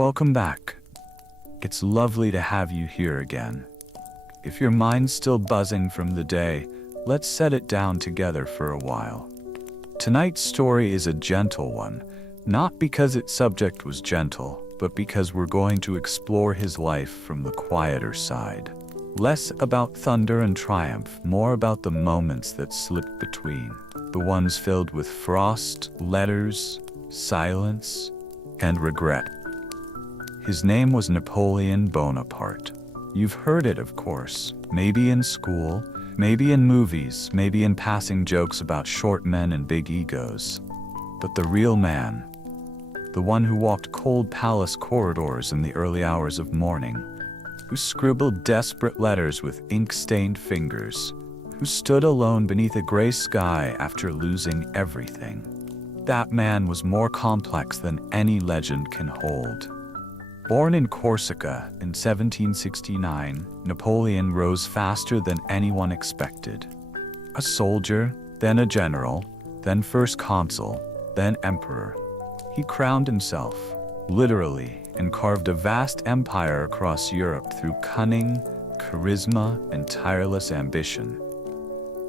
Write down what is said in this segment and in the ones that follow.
Welcome back. It's lovely to have you here again. If your mind's still buzzing from the day, let's set it down together for a while. Tonight's story is a gentle one, not because its subject was gentle, but because we're going to explore his life from the quieter side. Less about thunder and triumph, more about the moments that slipped between. The ones filled with frost, letters, silence, and regret. His name was Napoleon Bonaparte. You've heard it, of course. Maybe in school, maybe in movies, maybe in passing jokes about short men and big egos. But the real man, the one who walked cold palace corridors in the early hours of morning, who scribbled desperate letters with ink-stained fingers, who stood alone beneath a gray sky after losing everything. That man was more complex than any legend can hold. Born in Corsica in 1769, Napoleon rose faster than anyone expected. A soldier, then a general, then first consul, then emperor. He crowned himself, literally, and carved a vast empire across Europe through cunning, charisma, and tireless ambition.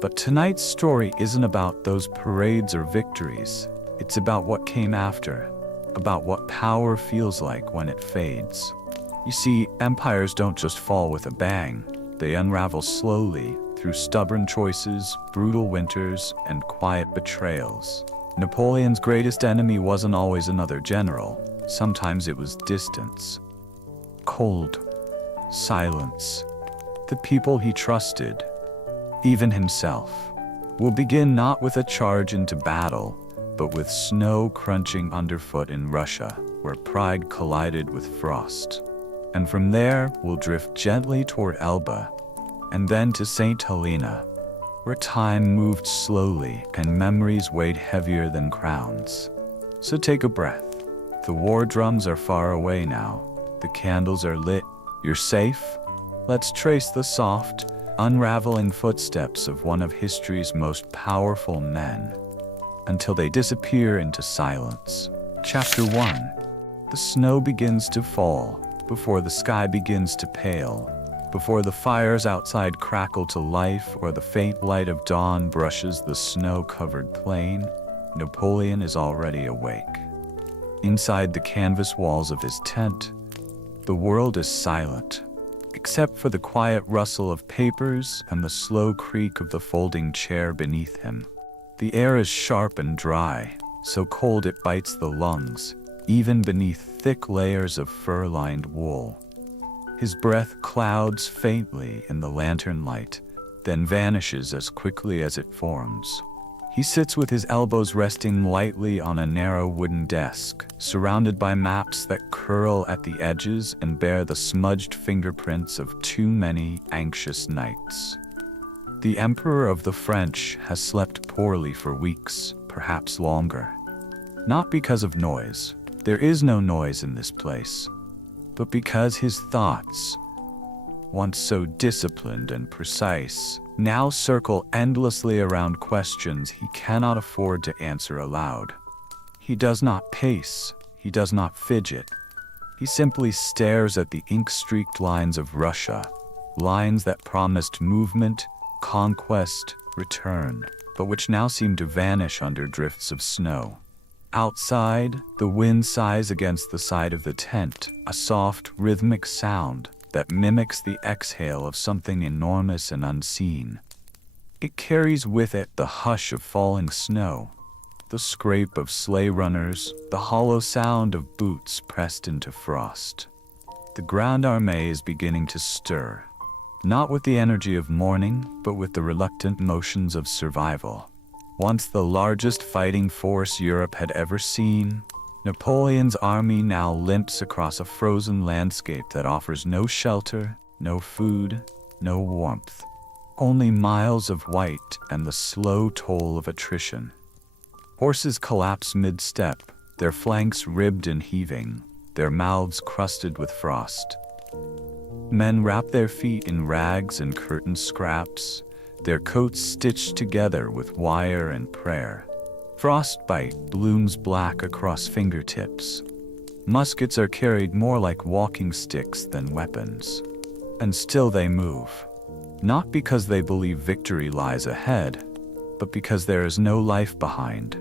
But tonight's story isn't about those parades or victories. It's about what came after, about what power feels like when it fades. You see, empires don't just fall with a bang. They unravel slowly through stubborn choices, brutal winters, and quiet betrayals. Napoleon's greatest enemy wasn't always another general. Sometimes it was distance, cold, silence, the people he trusted, even himself. We'll begin not with a charge into battle, but with snow crunching underfoot in Russia, where pride collided with frost. And from there, we'll drift gently toward Elba, and then to St. Helena, where time moved slowly and memories weighed heavier than crowns. So take a breath. The war drums are far away now. The candles are lit. You're safe? Let's trace the soft, unraveling footsteps of one of history's most powerful men, until they disappear into silence. Chapter 1. The snow begins to fall, before the sky begins to pale, before the fires outside crackle to life or the faint light of dawn brushes the snow-covered plain. Napoleon is already awake. Inside the canvas walls of his tent, the world is silent, except for the quiet rustle of papers and the slow creak of the folding chair beneath him. The air is sharp and dry, so cold it bites the lungs, even beneath thick layers of fur-lined wool. His breath clouds faintly in the lantern light, then vanishes as quickly as it forms. He sits with his elbows resting lightly on a narrow wooden desk, surrounded by maps that curl at the edges and bear the smudged fingerprints of too many anxious nights. The Emperor of the French has slept poorly for weeks, perhaps longer. Not because of noise. There is no noise in this place. But because his thoughts, once so disciplined and precise, now circle endlessly around questions he cannot afford to answer aloud. He does not pace. He does not fidget. He simply stares at the ink-streaked lines of Russia, lines that promised movement, conquest, return, but which now seem to vanish under drifts of snow. Outside, the wind sighs against the side of the tent, a soft, rhythmic sound that mimics the exhale of something enormous and unseen. It carries with it the hush of falling snow, the scrape of sleigh runners, the hollow sound of boots pressed into frost. The Grande Armée is beginning to stir, not with the energy of mourning, but with the reluctant motions of survival. Once the largest fighting force Europe had ever seen, Napoleon's army now limps across a frozen landscape that offers no shelter, no food, no warmth. Only miles of white and the slow toll of attrition. Horses collapse mid-step, their flanks ribbed and heaving, their mouths crusted with frost. Men wrap their feet in rags and curtain scraps, their coats stitched together with wire and prayer. Frostbite blooms black across fingertips. Muskets are carried more like walking sticks than weapons. And still they move. Not because they believe victory lies ahead, but because there is no life behind.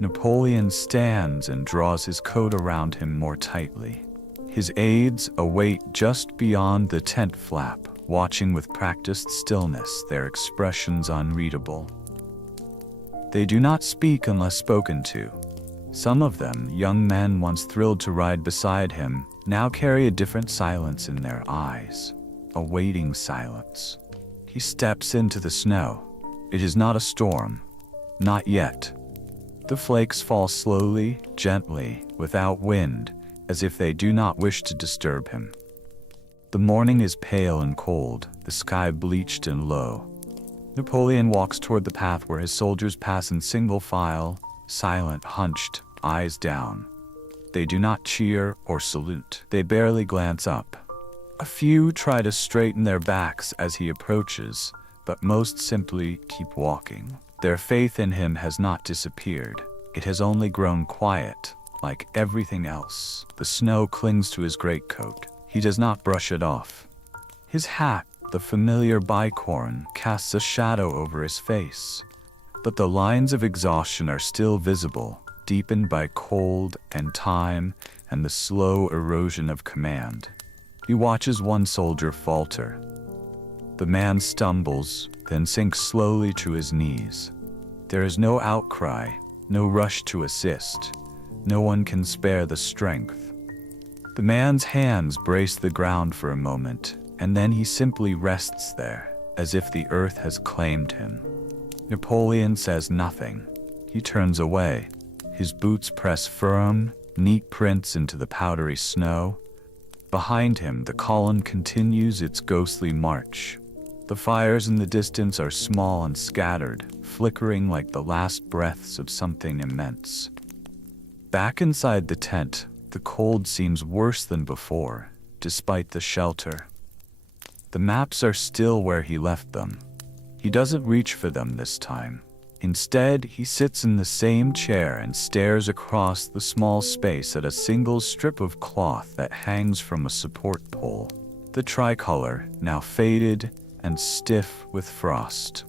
Napoleon stands and draws his coat around him more tightly. His aides await just beyond the tent flap, watching with practiced stillness, their expressions unreadable. They do not speak unless spoken to. Some of them, young men once thrilled to ride beside him, now carry a different silence in their eyes, a waiting silence. He steps into the snow. It is not a storm, not yet. The flakes fall slowly, gently, without wind, as if they do not wish to disturb him. The morning is pale and cold, the sky bleached and low. Napoleon walks toward the path where his soldiers pass in single file, silent, hunched, eyes down. They do not cheer or salute. They barely glance up. A few try to straighten their backs as he approaches, but most simply keep walking. Their faith in him has not disappeared. It has only grown quiet, like everything else. The snow clings to his greatcoat. He does not brush it off. His hat, the familiar bicorn, casts a shadow over his face. But the lines of exhaustion are still visible, deepened by cold and time and the slow erosion of command. He watches one soldier falter. The man stumbles, then sinks slowly to his knees. There is no outcry, no rush to assist. No one can spare the strength. The man's hands brace the ground for a moment, and then he simply rests there, as if the earth has claimed him. Napoleon says nothing. He turns away. His boots press firm, neat prints into the powdery snow. Behind him, the column continues its ghostly march. The fires in the distance are small and scattered, flickering like the last breaths of something immense. Back inside the tent, the cold seems worse than before, despite the shelter. The maps are still where he left them. He doesn't reach for them this time. Instead, he sits in the same chair and stares across the small space at a single strip of cloth that hangs from a support pole. The tricolor, now faded and stiff with frost.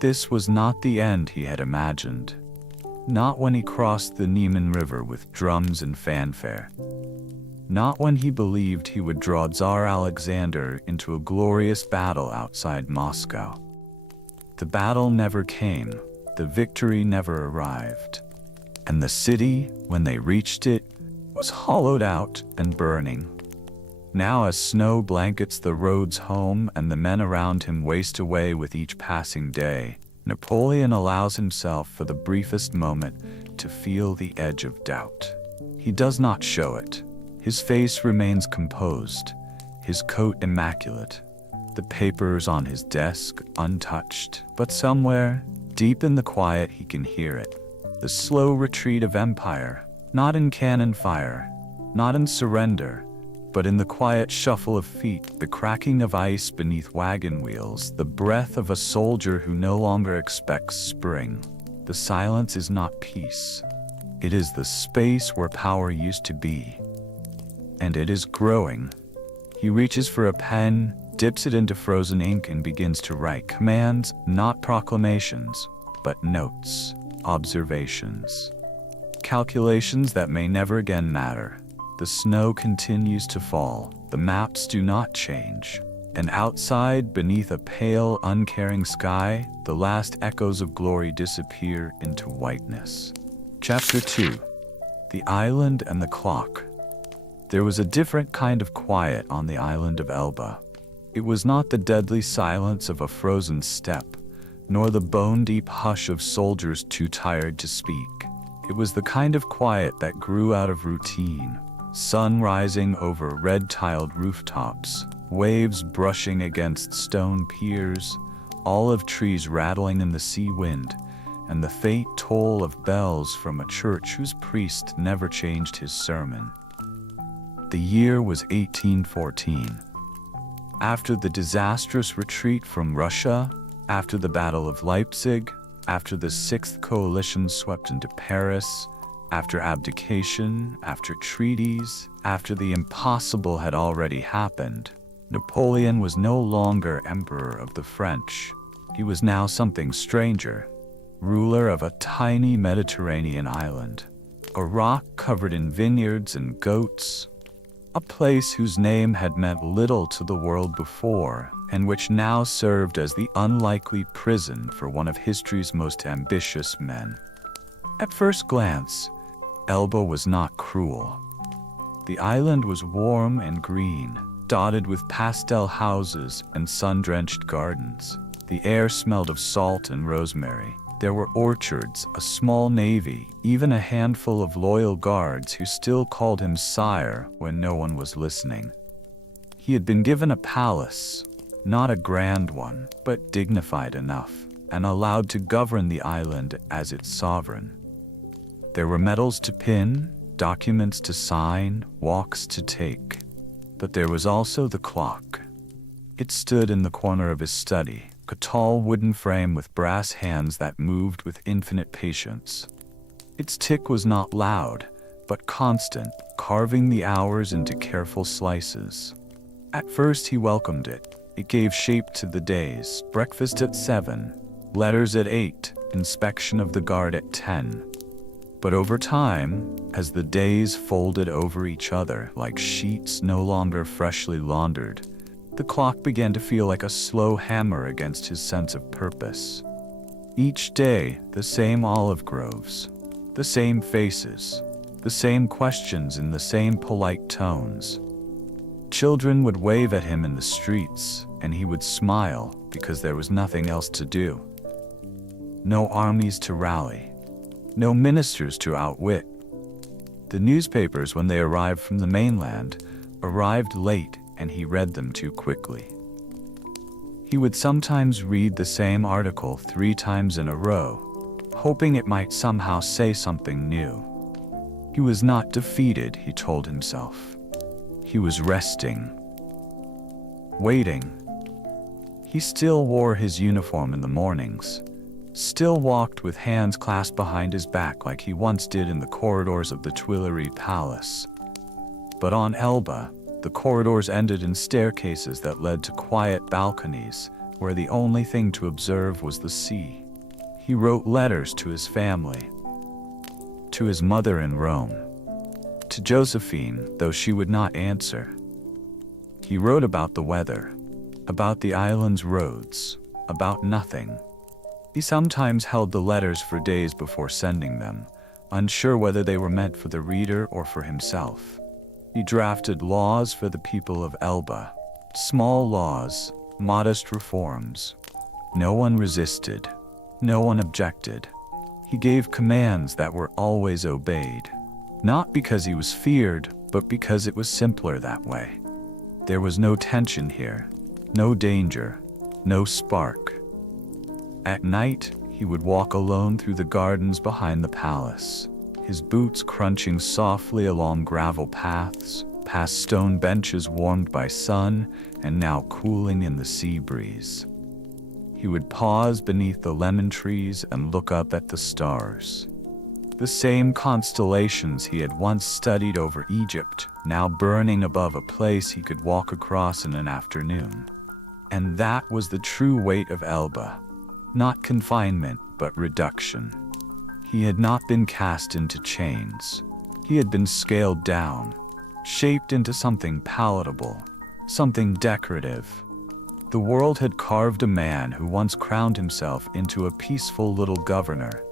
This was not the end he had imagined. Not when he crossed the Niemen River with drums and fanfare. Not when he believed he would draw Tsar Alexander into a glorious battle outside Moscow. The battle never came, the victory never arrived, and the city, when they reached it, was hollowed out and burning. Now as snow blankets the roads home and the men around him waste away with each passing day, Napoleon allows himself for the briefest moment to feel the edge of doubt. He does not show it. His face remains composed, his coat immaculate, the papers on his desk untouched. But somewhere, deep in the quiet, he can hear it. The slow retreat of empire, not in cannon fire, not in surrender, but in the quiet shuffle of feet, the cracking of ice beneath wagon wheels, the breath of a soldier who no longer expects spring. The silence is not peace. It is the space where power used to be. And it is growing. He reaches for a pen, dips it into frozen ink and begins to write commands, not proclamations, but notes, observations, calculations that may never again matter. The snow continues to fall, the maps do not change, and outside, beneath a pale, uncaring sky, the last echoes of glory disappear into whiteness. Chapter 2. The Island and the Clock. There was a different kind of quiet on the island of Elba. It was not the deadly silence of a frozen steppe, nor the bone-deep hush of soldiers too tired to speak. It was the kind of quiet that grew out of routine. Sun rising over red-tiled rooftops, waves brushing against stone piers, olive trees rattling in the sea wind, and the faint toll of bells from a church whose priest never changed his sermon. The year was 1814. After the disastrous retreat from Russia, after the Battle of Leipzig, after the Sixth Coalition swept into Paris, After abdication, after treaties, after the impossible had already happened, Napoleon was no longer emperor of the French. He was now something stranger, ruler of a tiny Mediterranean island, a rock covered in vineyards and goats, a place whose name had meant little to the world before, and which now served as the unlikely prison for one of history's most ambitious men. At first glance, Elba was not cruel. The island was warm and green, dotted with pastel houses and sun-drenched gardens. The air smelled of salt and rosemary. There were orchards, a small navy, even a handful of loyal guards who still called him sire when no one was listening. He had been given a palace, not a grand one, but dignified enough, and allowed to govern the island as its sovereign. There were medals to pin, documents to sign, walks to take. But there was also the clock. It stood in the corner of his study, a tall wooden frame with brass hands that moved with infinite patience. Its tick was not loud, but constant, carving the hours into careful slices. At first he welcomed it. It gave shape to the days: breakfast at 7, letters at 8, inspection of the guard at 10. But over time, as the days folded over each other like sheets no longer freshly laundered, the clock began to feel like a slow hammer against his sense of purpose. Each day, the same olive groves, the same faces, the same questions in the same polite tones. Children would wave at him in the streets, and he would smile because there was nothing else to do. No armies to rally. No ministers to outwit. The newspapers, when they arrived from the mainland, arrived late, and he read them too quickly. He would sometimes read the same article 3 times in a row, hoping it might somehow say something new. He was not defeated, he told himself. He was resting. Waiting. He still wore his uniform in the mornings, still walked with hands clasped behind his back like he once did in the corridors of the Tuileries Palace. But on Elba, the corridors ended in staircases that led to quiet balconies, where the only thing to observe was the sea. He wrote letters to his family, to his mother in Rome, to Josephine, though she would not answer. He wrote about the weather, about the island's roads, about nothing. He sometimes held the letters for days before sending them, unsure whether they were meant for the reader or for himself. He drafted laws for the people of Elba, small laws, modest reforms. No one resisted, no one objected. He gave commands that were always obeyed, not because he was feared, but because it was simpler that way. There was no tension here, no danger, no spark. At night, he would walk alone through the gardens behind the palace, his boots crunching softly along gravel paths, past stone benches warmed by sun and now cooling in the sea breeze. He would pause beneath the lemon trees and look up at the stars. The same constellations he had once studied over Egypt, now burning above a place he could walk across in an afternoon. And that was the true weight of Elba. Not confinement, but reduction. He had not been cast into chains. He had been scaled down, shaped into something palatable, something decorative. The world had carved a man who once crowned himself into a peaceful little governor,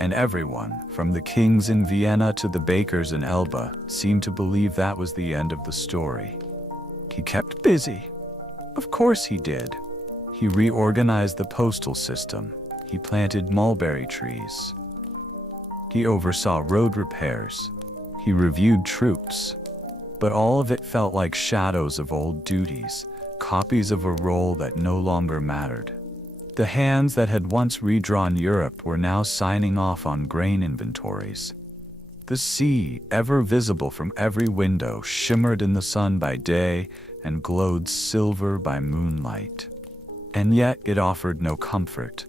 and everyone, from the kings in Vienna to the bakers in Elba, seemed to believe that was the end of the story. He kept busy. Of course he did. He reorganized the postal system. He planted mulberry trees. He oversaw road repairs. He reviewed troops. But all of it felt like shadows of old duties, copies of a role that no longer mattered. The hands that had once redrawn Europe were now signing off on grain inventories. The sea, ever visible from every window, shimmered in the sun by day and glowed silver by moonlight. And yet it offered no comfort.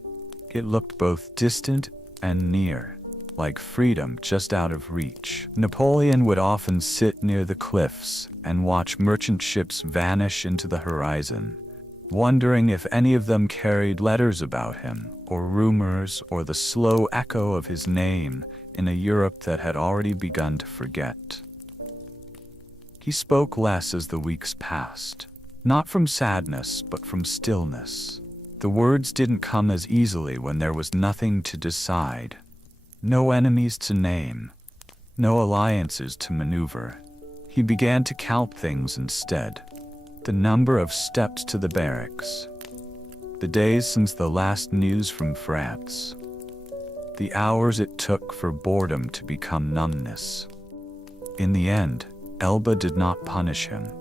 It looked both distant and near. like freedom just out of reach. Napoleon would often sit near the cliffs and watch merchant ships vanish into the horizon, wondering if any of them carried letters about him, or rumors, or the slow echo of his name in a Europe that had already begun to forget. He spoke less as the weeks passed, not from sadness, but from stillness. The words didn't come as easily when there was nothing to decide. No enemies to name, no alliances to maneuver. He began to count things instead. The number of steps to the barracks, the days since the last news from France, the hours it took for boredom to become numbness. In the end, Elba did not punish him.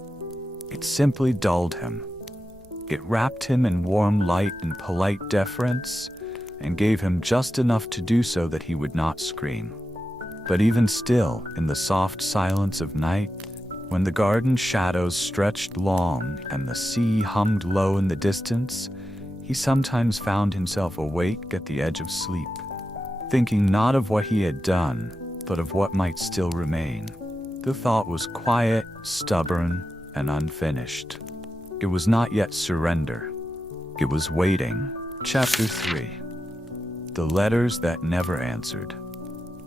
It simply dulled him. It wrapped him in warm light and polite deference, and gave him just enough to do so that he would not scream. But even still, in the soft silence of night, when the garden shadows stretched long and the sea hummed low in the distance, he sometimes found himself awake at the edge of sleep, thinking not of what he had done, but of what might still remain. The thought was quiet, stubborn, and unfinished. It was not yet surrender. It was waiting. Chapter 3. The letters that never answered.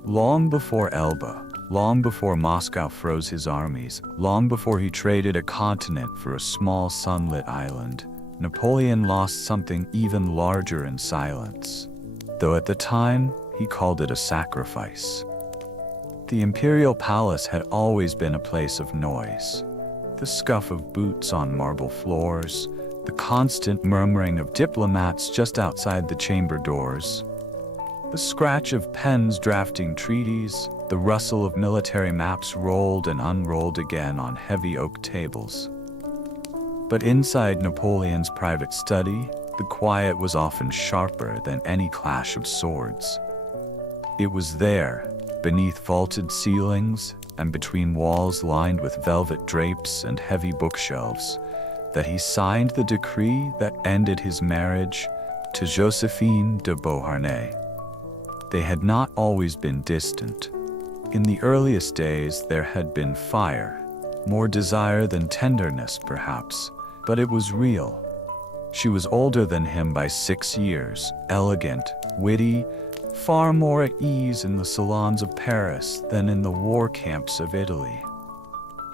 Long before Elba, long before Moscow froze his armies, long before he traded a continent for a small sunlit island, Napoleon lost something even larger in silence, though at the time he called it a sacrifice. The imperial palace had always been a place of noise. The scuff of boots on marble floors, the constant murmuring of diplomats just outside the chamber doors, the scratch of pens drafting treaties, the rustle of military maps rolled and unrolled again on heavy oak tables. But inside Napoleon's private study, the quiet was often sharper than any clash of swords. It was there, beneath vaulted ceilings and between walls lined with velvet drapes and heavy bookshelves, that he signed the decree that ended his marriage to Josephine de Beauharnais. They had not always been distant. In the earliest days there had been fire, more desire than tenderness perhaps, but it was real. She was older than him by 6 years, elegant, witty, far more at ease in the salons of Paris than in the war camps of Italy.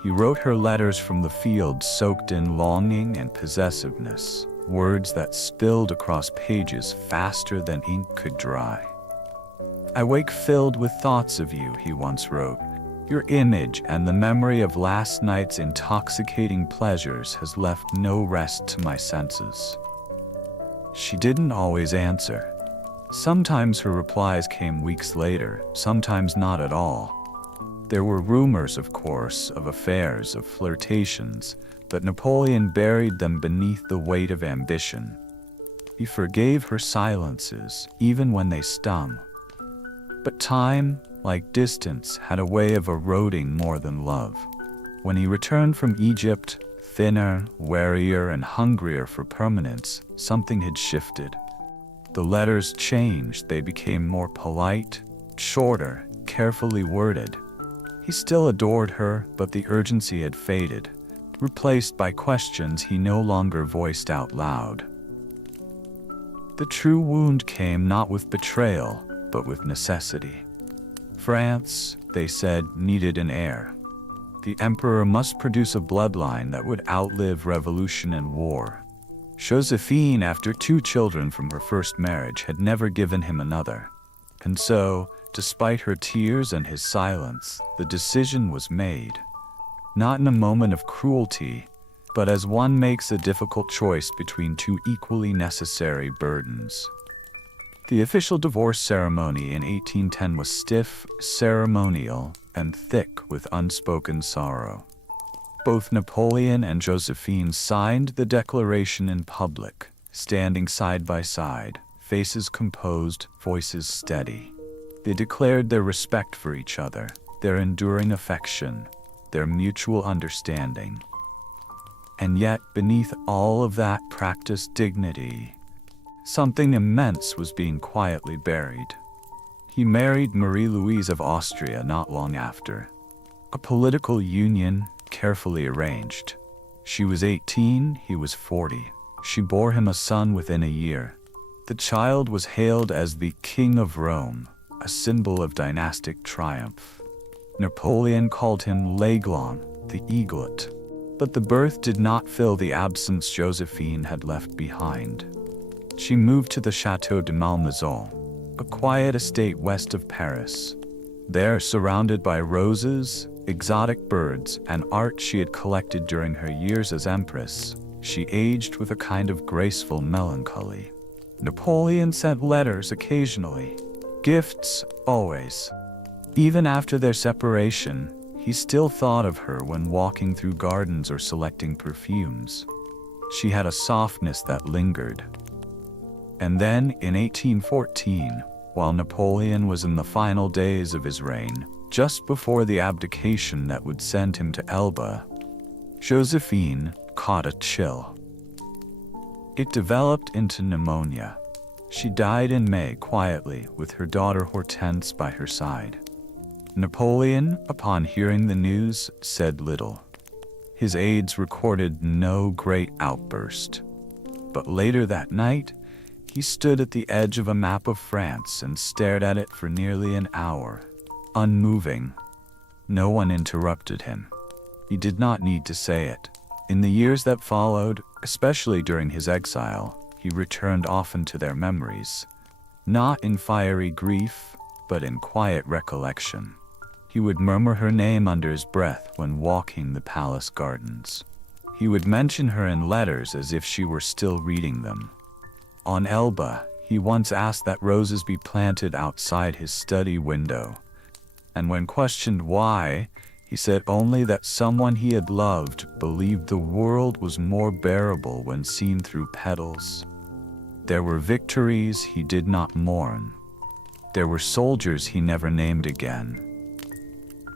He wrote her letters from the field soaked in longing and possessiveness, words that spilled across pages faster than ink could dry. "I wake filled with thoughts of you," he once wrote. "Your image and the memory of last night's intoxicating pleasures has left no rest to my senses." She didn't always answer. Sometimes her replies came weeks later, sometimes not at all. There were rumors, of course, of affairs, of flirtations, but Napoleon buried them beneath the weight of ambition. He forgave her silences, even when they stung. But time, like distance, had a way of eroding more than love. When he returned from Egypt, thinner, warier, and hungrier for permanence, something had shifted. The letters changed. They became more polite, shorter, carefully worded. He still adored her, but the urgency had faded, replaced by questions he no longer voiced out loud. The true wound came not with betrayal, but with necessity. France, they said, needed an heir. The emperor must produce a bloodline that would outlive revolution and war. Josephine, after 2 children from her first marriage, had never given him another. And so, despite her tears and his silence, the decision was made. Not in a moment of cruelty, but as one makes a difficult choice between 2 equally necessary burdens. The official divorce ceremony in 1810 was stiff, ceremonial, and thick with unspoken sorrow. Both Napoleon and Josephine signed the declaration in public, standing side by side, faces composed, voices steady. They declared their respect for each other, their enduring affection, their mutual understanding. And yet, beneath all of that practiced dignity, something immense was being quietly buried. He married Marie-Louise of Austria not long after. A political union carefully arranged. She was 18, he was 40. She bore him a son within a year. The child was hailed as the King of Rome, a symbol of dynastic triumph. Napoleon called him L'Aiglon, the eaglet. But the birth did not fill the absence Josephine had left behind. She moved to the Château de Malmaison, a quiet estate west of Paris. There, surrounded by roses, exotic birds, and art she had collected during her years as empress, she aged with a kind of graceful melancholy. Napoleon sent letters occasionally, gifts always. Even after their separation, he still thought of her when walking through gardens or selecting perfumes. She had a softness that lingered. And then, in 1814, while Napoleon was in the final days of his reign, just before the abdication that would send him to Elba, Josephine caught a chill. It developed into pneumonia. She died in May quietly, with her daughter Hortense by her side. Napoleon, upon hearing the news, said little. His aides recorded no great outburst. But later that night, he stood at the edge of a map of France and stared at it for nearly an hour, unmoving. No one interrupted him. He did not need to say it. In the years that followed, especially during his exile, he returned often to their memories, not in fiery grief, but in quiet recollection. He would murmur her name under his breath when walking the palace gardens. He would mention her in letters as if she were still reading them. On Elba, he once asked that roses be planted outside his study window, and when questioned why, he said only that someone he had loved believed the world was more bearable when seen through petals. There were victories he did not mourn. There were soldiers he never named again.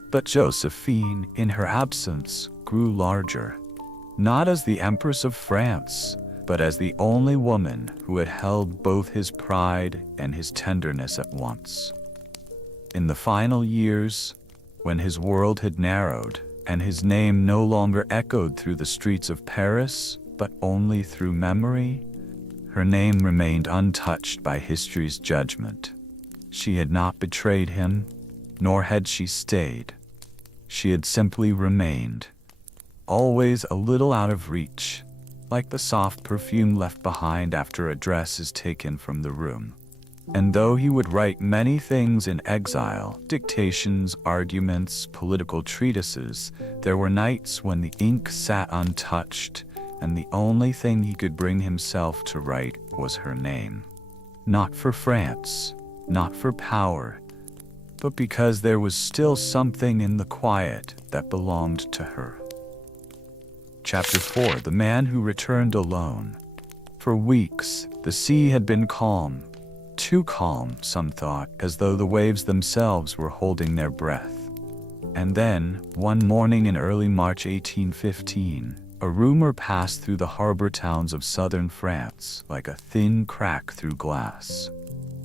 But Josephine, in her absence, grew larger, not as the Empress of France, but as the only woman who had held both his pride and his tenderness at once. In the final years, when his world had narrowed and his name no longer echoed through the streets of Paris, but only through memory, her name remained untouched by history's judgment. She had not betrayed him, nor had she stayed. She had simply remained, always a little out of reach, like the soft perfume left behind after a dress is taken from the room. And though he would write many things in exile, dictations, arguments, political treatises, there were nights when the ink sat untouched, and the only thing he could bring himself to write was her name. Not for France, not for power, but because there was still something in the quiet that belonged to her. Chapter 4: The Man Who Returned Alone. For weeks, the sea had been calm. Too calm, some thought, as though the waves themselves were holding their breath. And then, one morning in early March 1815, a rumor passed through the harbor towns of southern France like a thin crack through glass.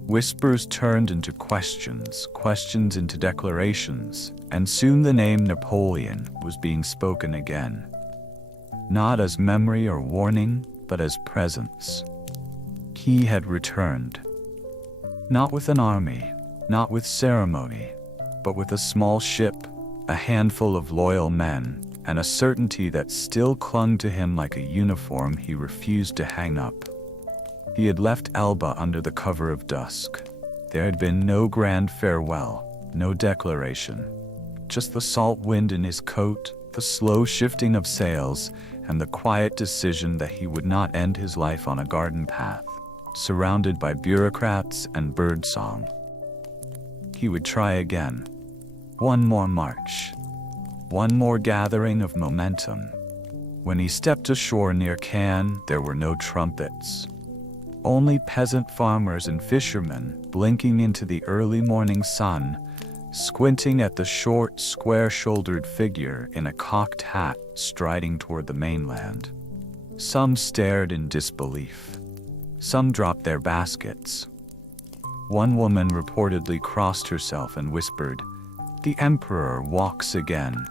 Whispers turned into questions, questions into declarations, and soon the name Napoleon was being spoken again. Not as memory or warning, but as presence. He had returned. Not with an army, not with ceremony, but with a small ship, a handful of loyal men, and a certainty that still clung to him like a uniform he refused to hang up. He had left Elba under the cover of dusk. There had been no grand farewell, no declaration. Just the salt wind in his coat, the slow shifting of sails, and the quiet decision that he would not end his life on a garden path, surrounded by bureaucrats and birdsong. He would try again. One more march. One more gathering of momentum. When he stepped ashore near Cannes, there were no trumpets. Only peasant farmers and fishermen blinking into the early morning sun, squinting at the short, square-shouldered figure in a cocked hat striding toward the mainland. Some stared in disbelief. Some dropped their baskets. One woman reportedly crossed herself and whispered, "The emperor walks again."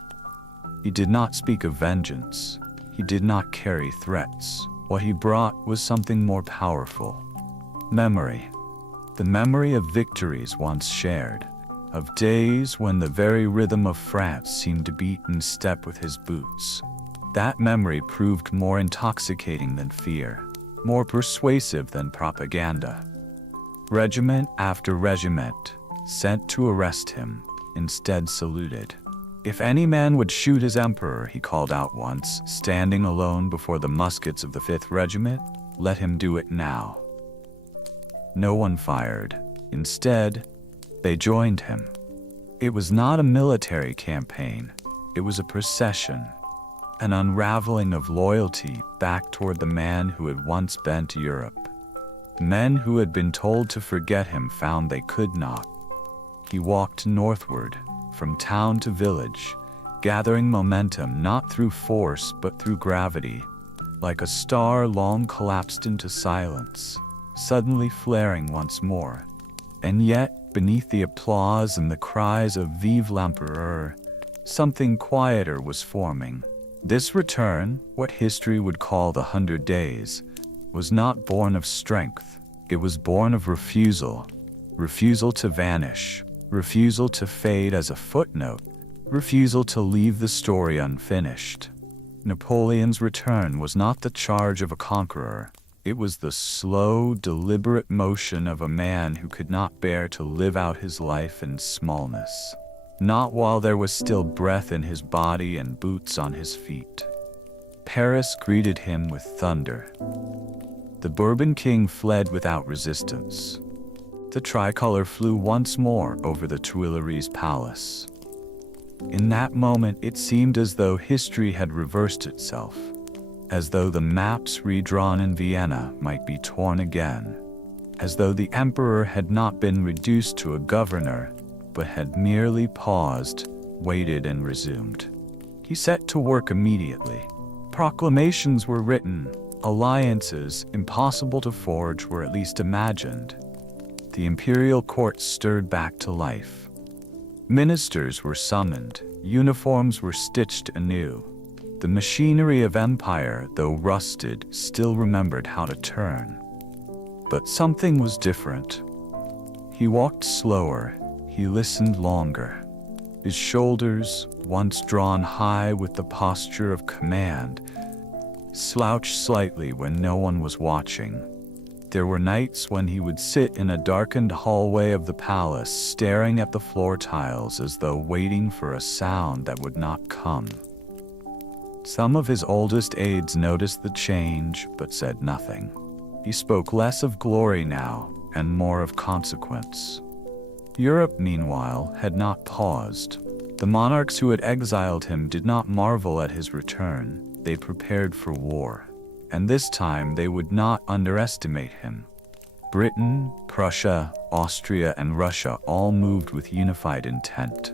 He did not speak of vengeance. He did not carry threats. What he brought was something more powerful. Memory. The memory of victories once shared, of days when the very rhythm of France seemed to beat in step with his boots. That memory proved more intoxicating than fear, more persuasive than propaganda. Regiment after regiment, sent to arrest him, instead saluted. "If any man would shoot his emperor," he called out once, standing alone before the muskets of the 5th Regiment, "let him do it now." No one fired. Instead, they joined him. It was not a military campaign. It was a procession, an unraveling of loyalty back toward the man who had once bent Europe. Men who had been told to forget him found they could not. He walked northward, from town to village, gathering momentum not through force but through gravity, like a star long collapsed into silence, suddenly flaring once more. And yet, beneath the applause and the cries of "Vive l'Empereur," something quieter was forming. This return, what history would call the 100 Days, was not born of strength. It was born of refusal. Refusal to vanish. Refusal to fade as a footnote. Refusal to leave the story unfinished. Napoleon's return was not the charge of a conqueror. It was the slow, deliberate motion of a man who could not bear to live out his life in smallness. Not while there was still breath in his body and boots on his feet. Paris greeted him with thunder. The Bourbon king fled without resistance. The tricolor flew once more over the Tuileries palace. In that moment, it seemed as though history had reversed itself, as though the maps redrawn in Vienna might be torn again, as though the emperor had not been reduced to a governor, but had merely paused, waited, and resumed. He set to work immediately. Proclamations were written. Alliances, impossible to forge, were at least imagined. The imperial court stirred back to life. Ministers were summoned. Uniforms were stitched anew. The machinery of empire, though rusted, still remembered how to turn. But something was different. He walked slower. He listened longer. His shoulders, once drawn high with the posture of command, slouched slightly when no one was watching. There were nights when he would sit in a darkened hallway of the palace, staring at the floor tiles as though waiting for a sound that would not come. Some of his oldest aides noticed the change, but said nothing. He spoke less of glory now, and more of consequence. Europe, meanwhile, had not paused. The monarchs who had exiled him did not marvel at his return. They prepared for war. And this time they would not underestimate him. Britain, Prussia, Austria, and Russia all moved with unified intent.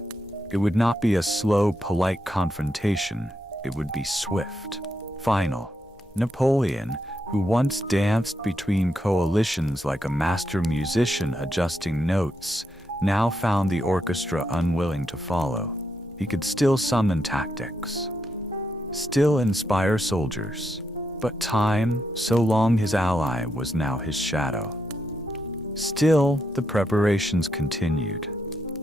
It would not be a slow, polite confrontation. It would be swift, final. Napoleon, who once danced between coalitions like a master musician adjusting notes, now found the orchestra unwilling to follow. He could still summon tactics, still inspire soldiers, but time, so long his ally, was now his shadow. Still, the preparations continued.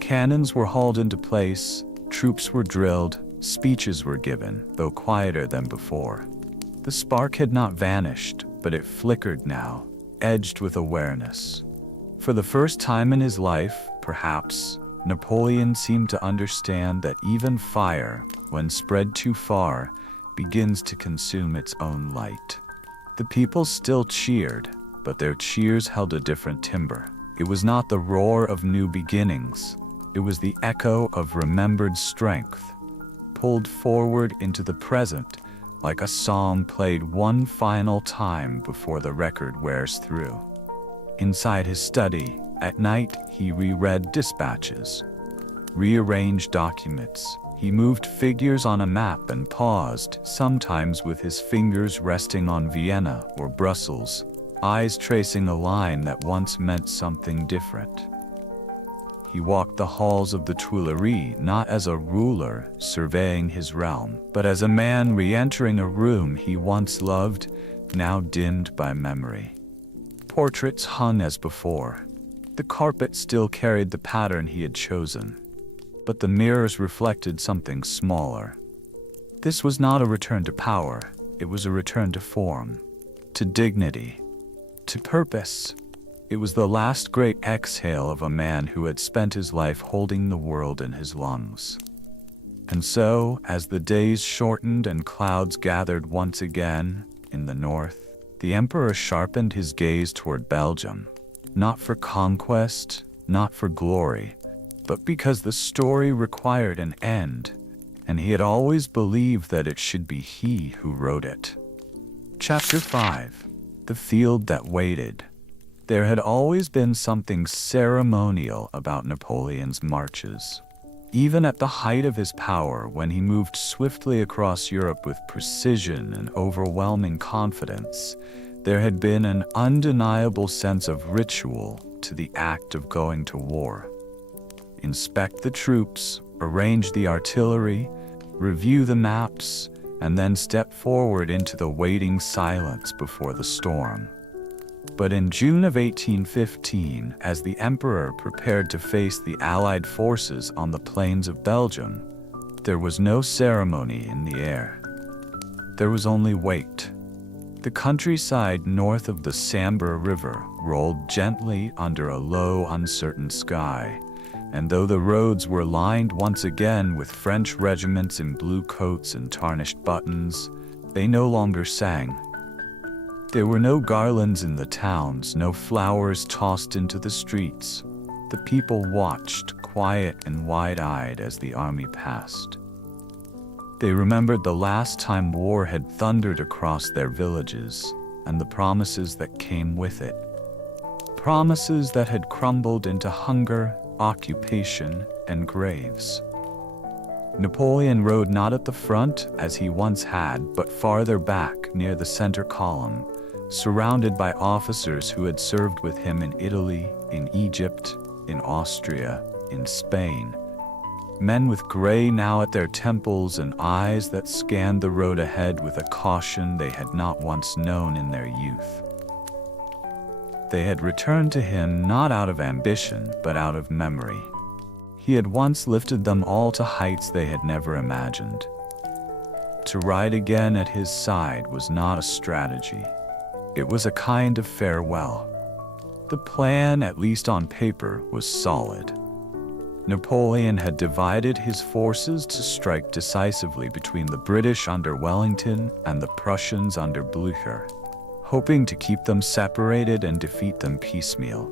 Cannons were hauled into place, troops were drilled, speeches were given, though quieter than before. The spark had not vanished, but it flickered now, edged with awareness. For the first time in his life, perhaps, Napoleon seemed to understand that even fire, when spread too far, begins to consume its own light. The people still cheered, but their cheers held a different timbre. It was not the roar of new beginnings. It was the echo of remembered strength, pulled forward into the present, like a song played one final time before the record wears through. Inside his study, at night, he reread dispatches, rearranged documents. He moved figures on a map and paused, sometimes with his fingers resting on Vienna or Brussels, eyes tracing a line that once meant something different. He walked the halls of the Tuileries not as a ruler surveying his realm, but as a man re-entering a room he once loved, now dimmed by memory. Portraits hung as before. The carpet still carried the pattern he had chosen, but the mirrors reflected something smaller. This was not a return to power, it was a return to form, to dignity, to purpose. It was the last great exhale of a man who had spent his life holding the world in his lungs. And so, as the days shortened and clouds gathered once again in the north, the emperor sharpened his gaze toward Belgium, not for conquest, not for glory, but because the story required an end, and he had always believed that it should be he who wrote it. Chapter 5. The Field That Waited. There had always been something ceremonial about Napoleon's marches. Even at the height of his power, when he moved swiftly across Europe with precision and overwhelming confidence, there had been an undeniable sense of ritual to the act of going to war. Inspect the troops, arrange the artillery, review the maps, and then step forward into the waiting silence before the storm. But in June of 1815, as the emperor prepared to face the Allied forces on the plains of Belgium, there was no ceremony in the air. There was only weight. The countryside north of the Sambre River rolled gently under a low, uncertain sky, and though the roads were lined once again with French regiments in blue coats and tarnished buttons, they no longer sang. There were no garlands in the towns, no flowers tossed into the streets. The people watched, quiet and wide-eyed, as the army passed. They remembered the last time war had thundered across their villages, and the promises that came with it. Promises that had crumbled into hunger, occupation, and graves. Napoleon rode not at the front, as he once had, but farther back, near the center column, surrounded by officers who had served with him in Italy, in Egypt, in Austria, in Spain. Men with gray now at their temples and eyes that scanned the road ahead with a caution they had not once known in their youth. They had returned to him not out of ambition, but out of memory. He had once lifted them all to heights they had never imagined. To ride again at his side was not a strategy. It was a kind of farewell. The plan, at least on paper, was solid. Napoleon had divided his forces to strike decisively between the British under Wellington and the Prussians under Blücher, hoping to keep them separated and defeat them piecemeal.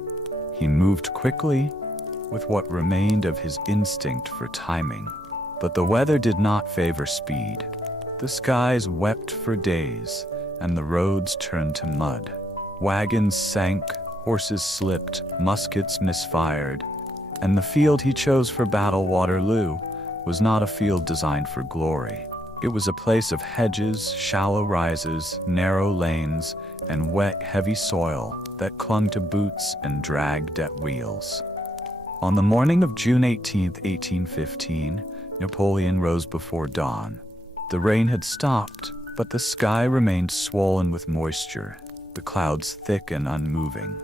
He moved quickly, with what remained of his instinct for timing. But the weather did not favor speed. The skies wept for days, and the roads turned to mud. Wagons sank, horses slipped, muskets misfired, and the field he chose for battle, Waterloo, was not a field designed for glory. It was a place of hedges, shallow rises, narrow lanes, and wet, heavy soil that clung to boots and dragged at wheels. On the morning of June 18, 1815, Napoleon rose before dawn. The rain had stopped, but the sky remained swollen with moisture, the clouds thick and unmoving.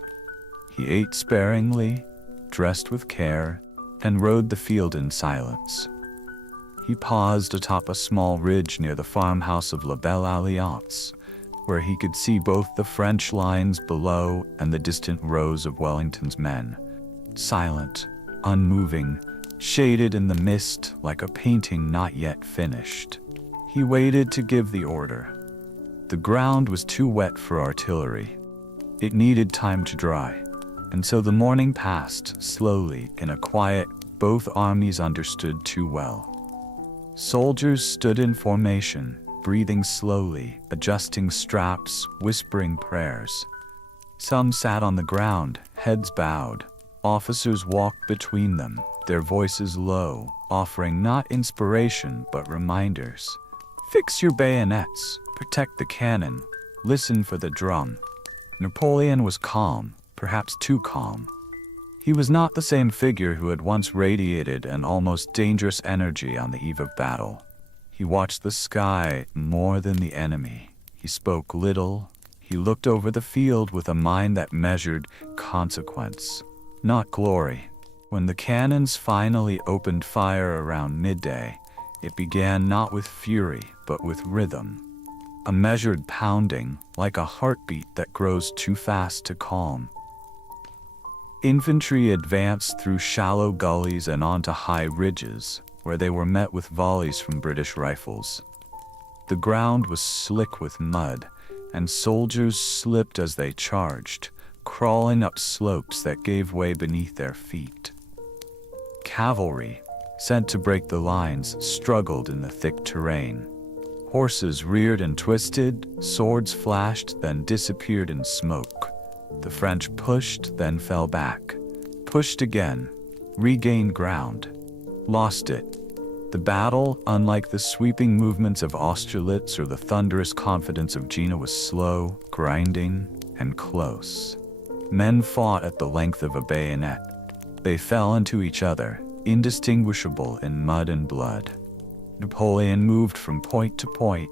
He ate sparingly, dressed with care, and rode the field in silence. He paused atop a small ridge near the farmhouse of La Belle Alliance, where he could see both the French lines below and the distant rows of Wellington's men, silent, unmoving, shaded in the mist like a painting not yet finished. He waited to give the order. The ground was too wet for artillery. It needed time to dry, and so the morning passed slowly in a quiet both armies understood too well. Soldiers stood in formation, breathing slowly, adjusting straps, whispering prayers. Some sat on the ground, heads bowed. Officers walked between them, their voices low, offering not inspiration but reminders. Fix your bayonets, protect the cannon, listen for the drum. Napoleon was calm, perhaps too calm. He was not the same figure who had once radiated an almost dangerous energy on the eve of battle. He watched the sky more than the enemy. He spoke little. He looked over the field with a mind that measured consequence, not glory. When the cannons finally opened fire around midday, it began not with fury, but with rhythm. A measured pounding, like a heartbeat that grows too fast to calm. Infantry advanced through shallow gullies and onto high ridges, where they were met with volleys from British rifles. The ground was slick with mud, and soldiers slipped as they charged, crawling up slopes that gave way beneath their feet. Cavalry, sent to break the lines, struggled in the thick terrain. Horses reared and twisted, swords flashed, then disappeared in smoke. The French pushed, then fell back, pushed again, regained ground, lost it. The battle, unlike the sweeping movements of Austerlitz or the thunderous confidence of Jena, was slow, grinding, and close. Men fought at the length of a bayonet. They fell into each other, indistinguishable in mud and blood. Napoleon moved from point to point,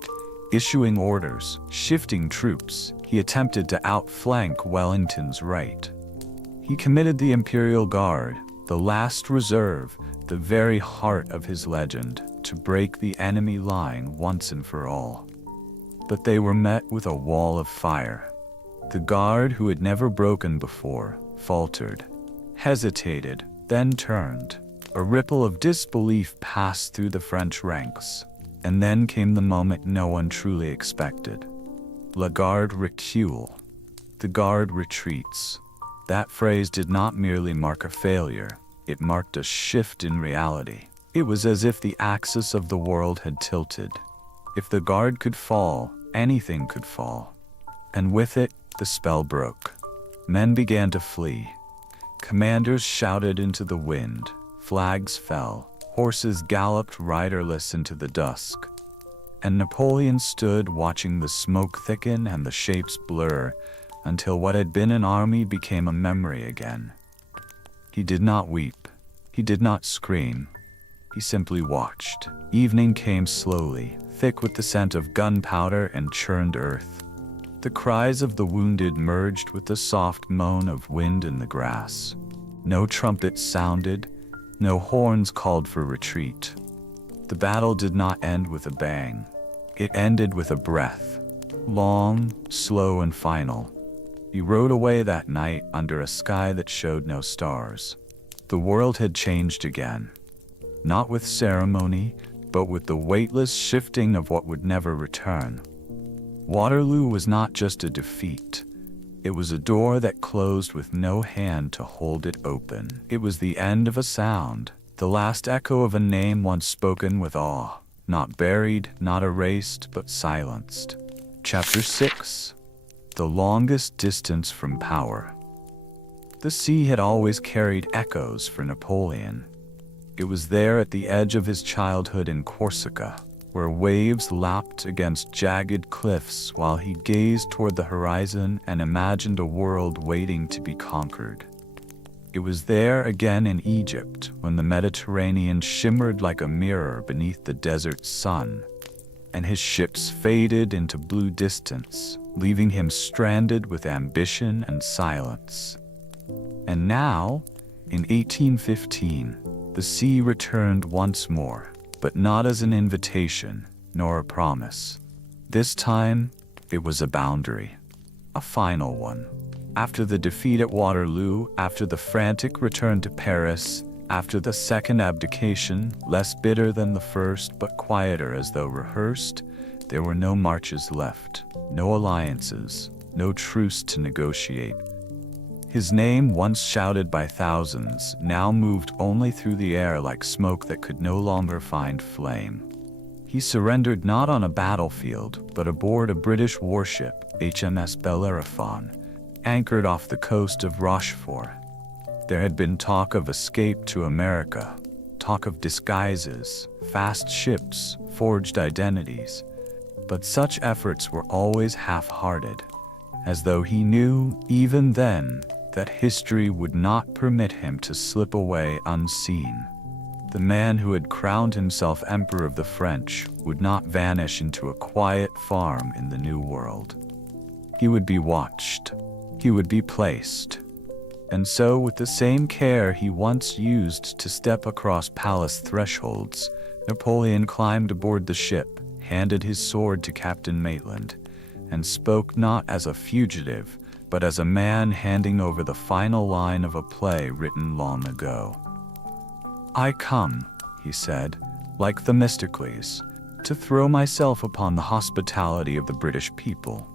issuing orders, shifting troops. He attempted to outflank Wellington's right. He committed the Imperial Guard, the last reserve, the very heart of his legend, to break the enemy line once and for all. But they were met with a wall of fire. The Guard, who had never broken before, faltered, hesitated, then turned. A ripple of disbelief passed through the French ranks, and then came the moment no one truly expected. La Garde recule. The Guard retreats. That phrase did not merely mark a failure, it marked a shift in reality. It was as if the axis of the world had tilted. If the Guard could fall, anything could fall. And with it, the spell broke. Men began to flee. Commanders shouted into the wind. Flags fell. Horses galloped riderless into the dusk. And Napoleon stood watching the smoke thicken and the shapes blur until what had been an army became a memory again. He did not weep. He did not scream. He simply watched. Evening came slowly, thick with the scent of gunpowder and churned earth. The cries of the wounded merged with the soft moan of wind in the grass. No trumpets sounded. No horns called for retreat. The battle did not end with a bang. It ended with a breath. Long, slow, and final. He rode away that night under a sky that showed no stars. The world had changed again. Not with ceremony, but with the weightless shifting of what would never return. Waterloo was not just a defeat. It was a door that closed with no hand to hold it open. It was the end of a sound, the last echo of a name once spoken with awe, not buried, not erased, but silenced. Chapter 6. The longest distance from power. The sea had always carried echoes for Napoleon. It was there at the edge of his childhood in Corsica, where waves lapped against jagged cliffs while he gazed toward the horizon and imagined a world waiting to be conquered. It was there again in Egypt, when the Mediterranean shimmered like a mirror beneath the desert sun, and his ships faded into blue distance, leaving him stranded with ambition and silence. And now, in 1815, the sea returned once more, but not as an invitation, nor a promise. This time, it was a boundary, a final one. After the defeat at Waterloo, after the frantic return to Paris, after the second abdication, less bitter than the first but quieter as though rehearsed, there were no marches left, no alliances, no truce to negotiate. His name, once shouted by thousands, now moved only through the air like smoke that could no longer find flame. He surrendered not on a battlefield, but aboard a British warship, HMS Bellerophon, anchored off the coast of Rochefort. There had been talk of escape to America, talk of disguises, fast ships, forged identities, but such efforts were always half-hearted. as though he knew, even then, that history would not permit him to slip away unseen. The man who had crowned himself Emperor of the French would not vanish into a quiet farm in the New World. He would be watched. He would be placed. And so, with the same care he once used to step across palace thresholds, Napoleon climbed aboard the ship, handed his sword to Captain Maitland, and spoke not as a fugitive, but as a man handing over the final line of a play written long ago. "I come," he said, like Themistocles, "to throw myself upon the hospitality of the British people."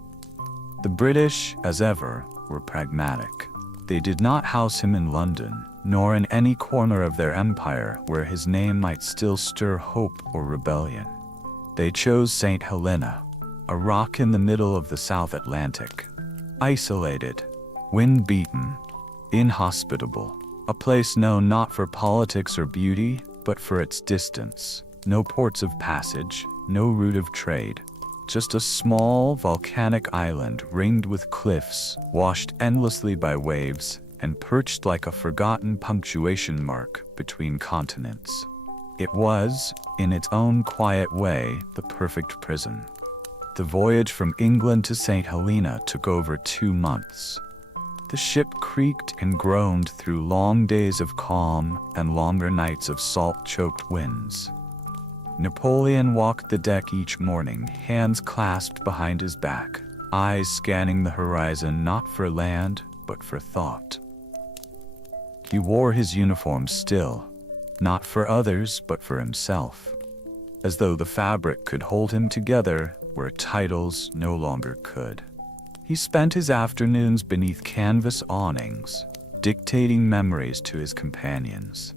The British, as ever, were pragmatic. They did not house him in London, nor in any corner of their empire where his name might still stir hope or rebellion. They chose St. Helena, a rock in the middle of the South Atlantic. Isolated, wind-beaten, inhospitable, a place known not for politics or beauty, but for its distance. No ports of passage, no route of trade. Just a small, volcanic island ringed with cliffs, washed endlessly by waves, and perched like a forgotten punctuation mark between continents. It was, in its own quiet way, the perfect prison. The voyage from England to St. Helena took over 2 months. The ship creaked and groaned through long days of calm and longer nights of salt-choked winds. Napoleon walked the deck each morning, hands clasped behind his back, eyes scanning the horizon not for land, but for thought. He wore his uniform still, not for others, but for himself, as though the fabric could hold him together where titles no longer could. He spent his afternoons beneath canvas awnings, dictating memories to his companions.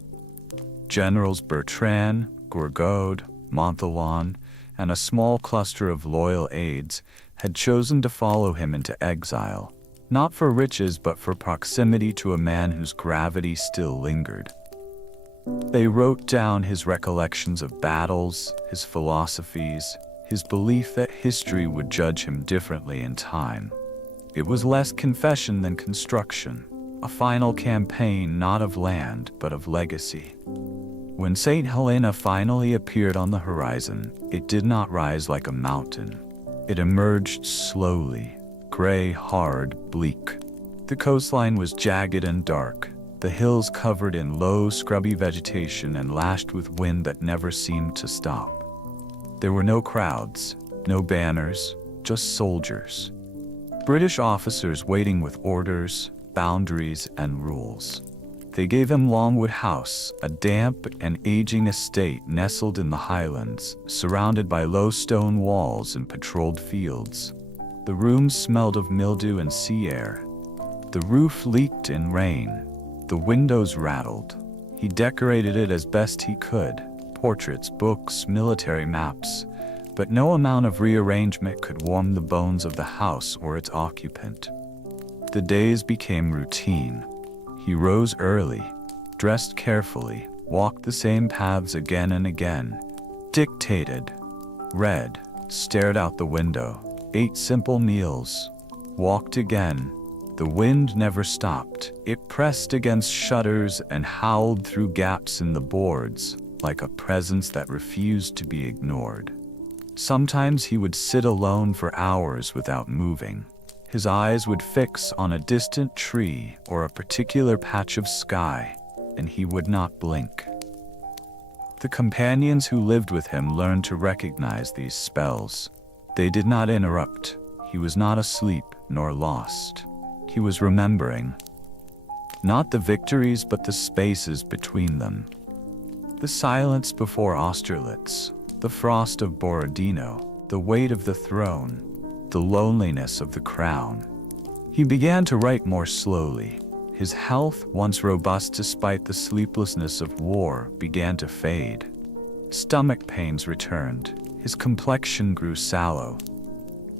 Generals Bertrand, Gourgaud, Montholon, and a small cluster of loyal aides had chosen to follow him into exile, not for riches but for proximity to a man whose gravity still lingered. They wrote down his recollections of battles, his philosophies, his belief that history would judge him differently in time. It was less confession than construction, a final campaign not of land but of legacy. When St. Helena finally appeared on the horizon, it did not rise like a mountain. It emerged slowly, gray, hard, bleak. The coastline was jagged and dark, the hills covered in low, scrubby vegetation and lashed with wind that never seemed to stop. There were no crowds, no banners, just soldiers. British officers waiting with orders, boundaries, and rules. They gave him Longwood House, a damp and aging estate nestled in the highlands, surrounded by low stone walls and patrolled fields. The rooms smelled of mildew and sea air. The roof leaked in rain. The windows rattled. He decorated it as best he could. Portraits, books, military maps. But no amount of rearrangement could warm the bones of the house or its occupant. The days became routine. He rose early, dressed carefully, walked the same paths again and again, dictated, read, stared out the window, ate simple meals, walked again. The wind never stopped. It pressed against shutters and howled through gaps in the boards, like a presence that refused to be ignored. Sometimes he would sit alone for hours without moving. His eyes would fix on a distant tree or a particular patch of sky, and he would not blink. The companions who lived with him learned to recognize these spells. They did not interrupt. He was not asleep nor lost. He was remembering. Not the victories, but the spaces between them. The silence before Austerlitz, the frost of Borodino, the weight of the throne, the loneliness of the crown. He began to write more slowly. His health, once robust despite the sleeplessness of war, began to fade. Stomach pains returned. His complexion grew sallow.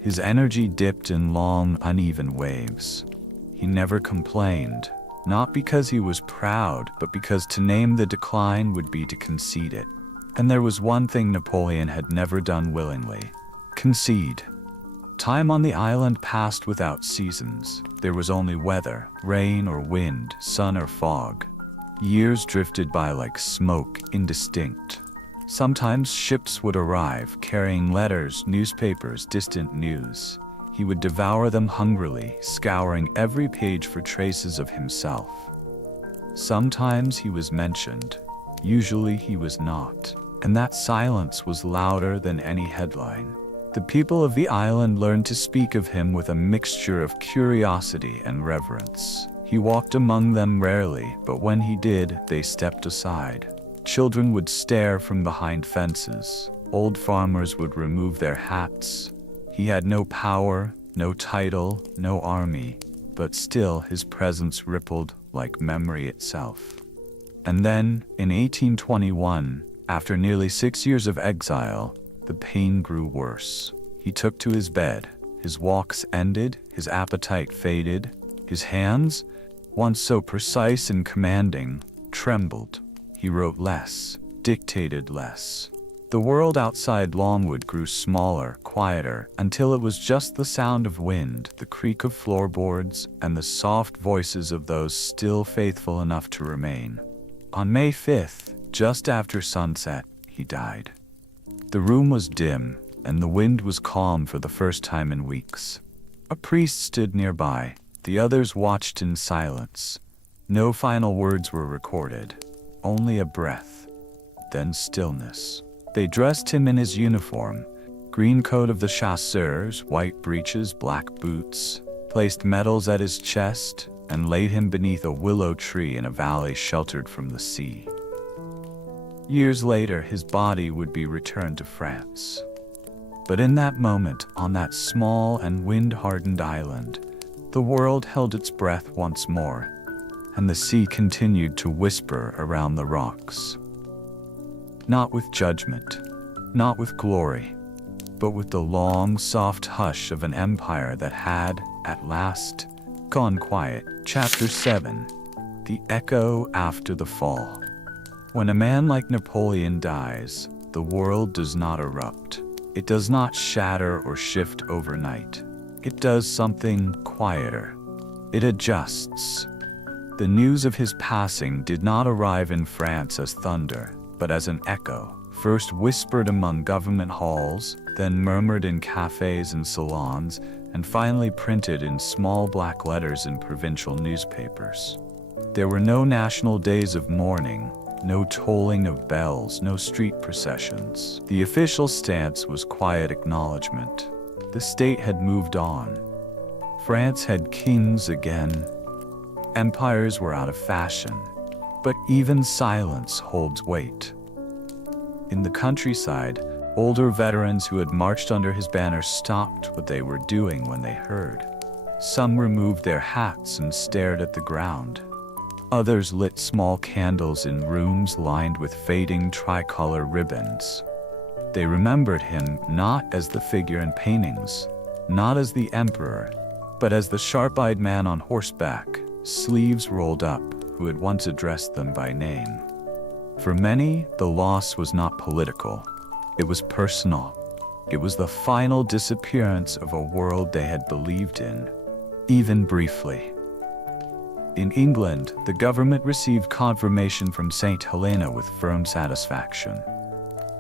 His energy dipped in long, uneven waves. He never complained, not because he was proud, but because to name the decline would be to concede it. And there was one thing Napoleon had never done willingly: concede. Time on the island passed without seasons. There was only weather, rain or wind, sun or fog. Years drifted by like smoke, indistinct. Sometimes ships would arrive, carrying letters, newspapers, distant news. He would devour them hungrily, scouring every page for traces of himself. Sometimes he was mentioned. Usually he was not. And that silence was louder than any headline. The people of the island learned to speak of him with a mixture of curiosity and reverence. He walked among them rarely, but when he did, they stepped aside. Children would stare from behind fences. Old farmers would remove their hats. He had no power, no title, no army, but still his presence rippled like memory itself. And then, in 1821, after nearly 6 years of exile, the pain grew worse. He took to his bed. His walks ended, his appetite faded. His hands, once so precise and commanding, trembled. He wrote less, dictated less. The world outside Longwood grew smaller, quieter, until it was just the sound of wind, the creak of floorboards, and the soft voices of those still faithful enough to remain. On May 5th, just after sunset, he died. The room was dim, and the wind was calm for the first time in weeks. A priest stood nearby. The others watched in silence. No final words were recorded, only a breath, then stillness. They dressed him in his uniform, green coat of the chasseurs, white breeches, black boots, placed medals at his chest, and laid him beneath a willow tree in a valley sheltered from the sea. Years later, his body would be returned to France. But in that moment, on that small and wind-hardened island, the world held its breath once more, and the sea continued to whisper around the rocks. Not with judgment, not with glory, but with the long, soft hush of an empire that had, at last, gone quiet. Chapter 7. The Echo After the Fall. When a man like Napoleon dies, the world does not erupt. It does not shatter or shift overnight. It does something quieter. It adjusts. The news of his passing did not arrive in France as thunder, but as an echo, first whispered among government halls, then murmured in cafes and salons, and finally printed in small black letters in provincial newspapers. There were no national days of mourning, no tolling of bells, no street processions. The official stance was quiet acknowledgement. The state had moved on. France had kings again. Empires were out of fashion. But even silence holds weight. In the countryside, older veterans who had marched under his banner stopped what they were doing when they heard. Some removed their hats and stared at the ground. Others lit small candles in rooms lined with fading tricolor ribbons. They remembered him not as the figure in paintings, not as the emperor, but as the sharp-eyed man on horseback, sleeves rolled up, who had once addressed them by name. For many, the loss was not political. It was personal. It was the final disappearance of a world they had believed in, even briefly. In England, the government received confirmation from St. Helena with firm satisfaction.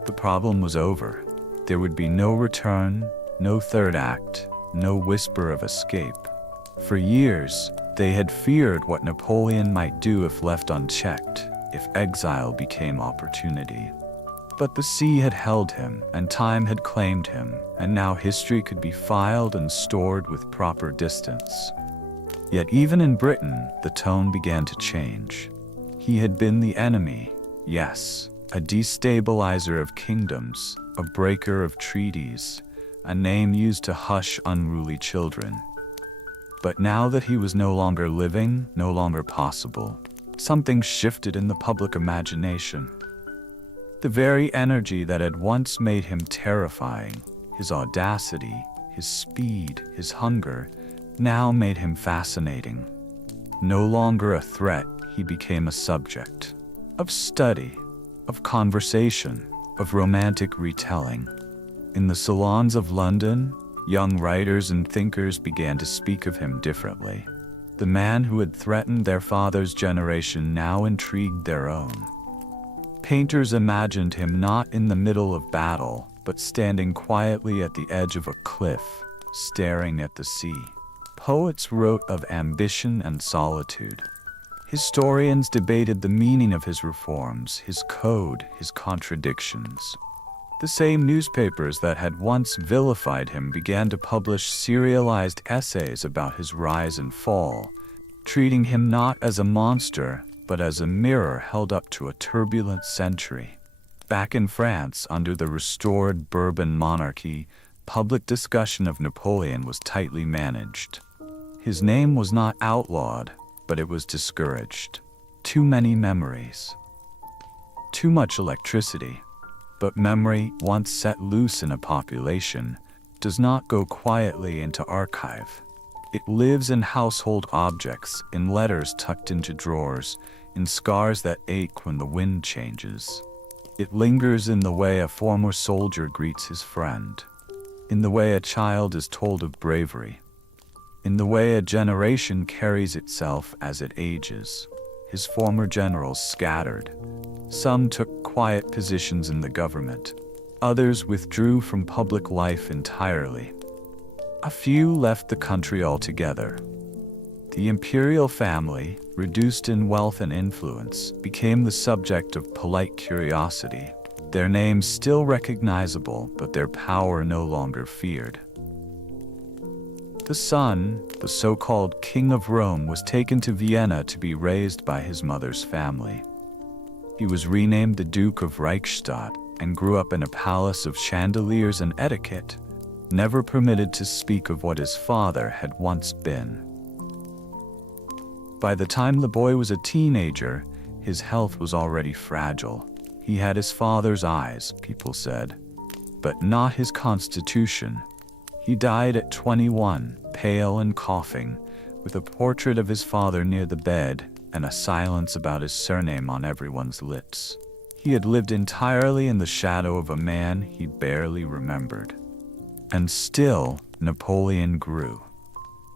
The problem was over. There would be no return, no third act, no whisper of escape. For years, they had feared what Napoleon might do if left unchecked, if exile became opportunity. But the sea had held him, and time had claimed him, and now history could be filed and stored with proper distance. Yet even in Britain, the tone began to change. He had been the enemy, yes, a destabilizer of kingdoms, a breaker of treaties, a name used to hush unruly children. But now that he was no longer living, no longer possible, something shifted in the public imagination. The very energy that had once made him terrifying, his audacity, his speed, his hunger, now made him fascinating. No longer a threat, he became a subject of study, of conversation, of romantic retelling. In the salons of London, Young writers and thinkers began to speak of him differently. The man who had threatened their father's generation now intrigued their own. Painters imagined him not in the middle of battle, but standing quietly at the edge of a cliff, staring at the sea. Poets wrote of ambition and solitude. Historians debated the meaning of his reforms, his code, his contradictions. The same newspapers that had once vilified him began to publish serialized essays about his rise and fall, treating him not as a monster, but as a mirror held up to a turbulent century. Back in France, under the restored Bourbon monarchy, public discussion of Napoleon was tightly managed. His name was not outlawed, but it was discouraged. Too many memories. Too much electricity. But memory, once set loose in a population, does not go quietly into archive. It lives in household objects, in letters tucked into drawers, in scars that ache when the wind changes. It lingers in the way a former soldier greets his friend, in the way a child is told of bravery, in the way a generation carries itself as it ages. His former generals scattered. Some took quiet positions in the government. Others withdrew from public life entirely. A few left the country altogether. The imperial family, reduced in wealth and influence, became the subject of polite curiosity. Their names still recognizable, but their power no longer feared. The son, the so-called King of Rome, was taken to Vienna to be raised by his mother's family. He was renamed the Duke of Reichstadt and grew up in a palace of chandeliers and etiquette, never permitted to speak of what his father had once been. By the time the boy was a teenager, his health was already fragile. He had his father's eyes, people said, but not his constitution. He died at 21, pale and coughing, with a portrait of his father near the bed and a silence about his surname on everyone's lips. He had lived entirely in the shadow of a man he barely remembered. And still, Napoleon grew.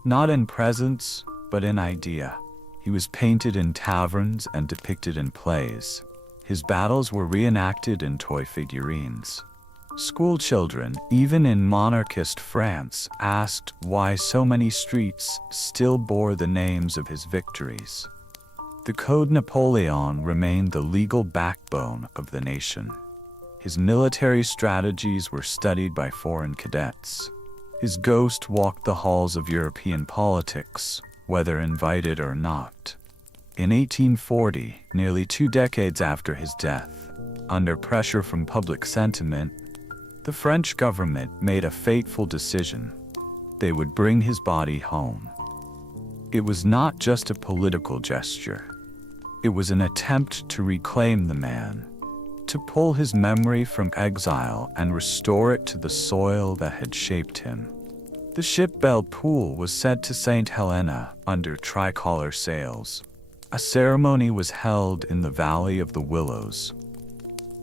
Not in presence, but in idea. He was painted in taverns and depicted in plays. His battles were reenacted in toy figurines. School children, even in monarchist France, asked why so many streets still bore the names of his victories. The Code Napoleon remained the legal backbone of the nation. His military strategies were studied by foreign cadets. His ghost walked the halls of European politics, whether invited or not. In 1840, nearly 2 decades after his death, under pressure from public sentiment, the French government made a fateful decision. They would bring his body home. It was not just a political gesture. It was an attempt to reclaim the man, to pull his memory from exile and restore it to the soil that had shaped him. The ship Belle Poule was sent to St. Helena under tricolor sails. A ceremony was held in the Valley of the Willows.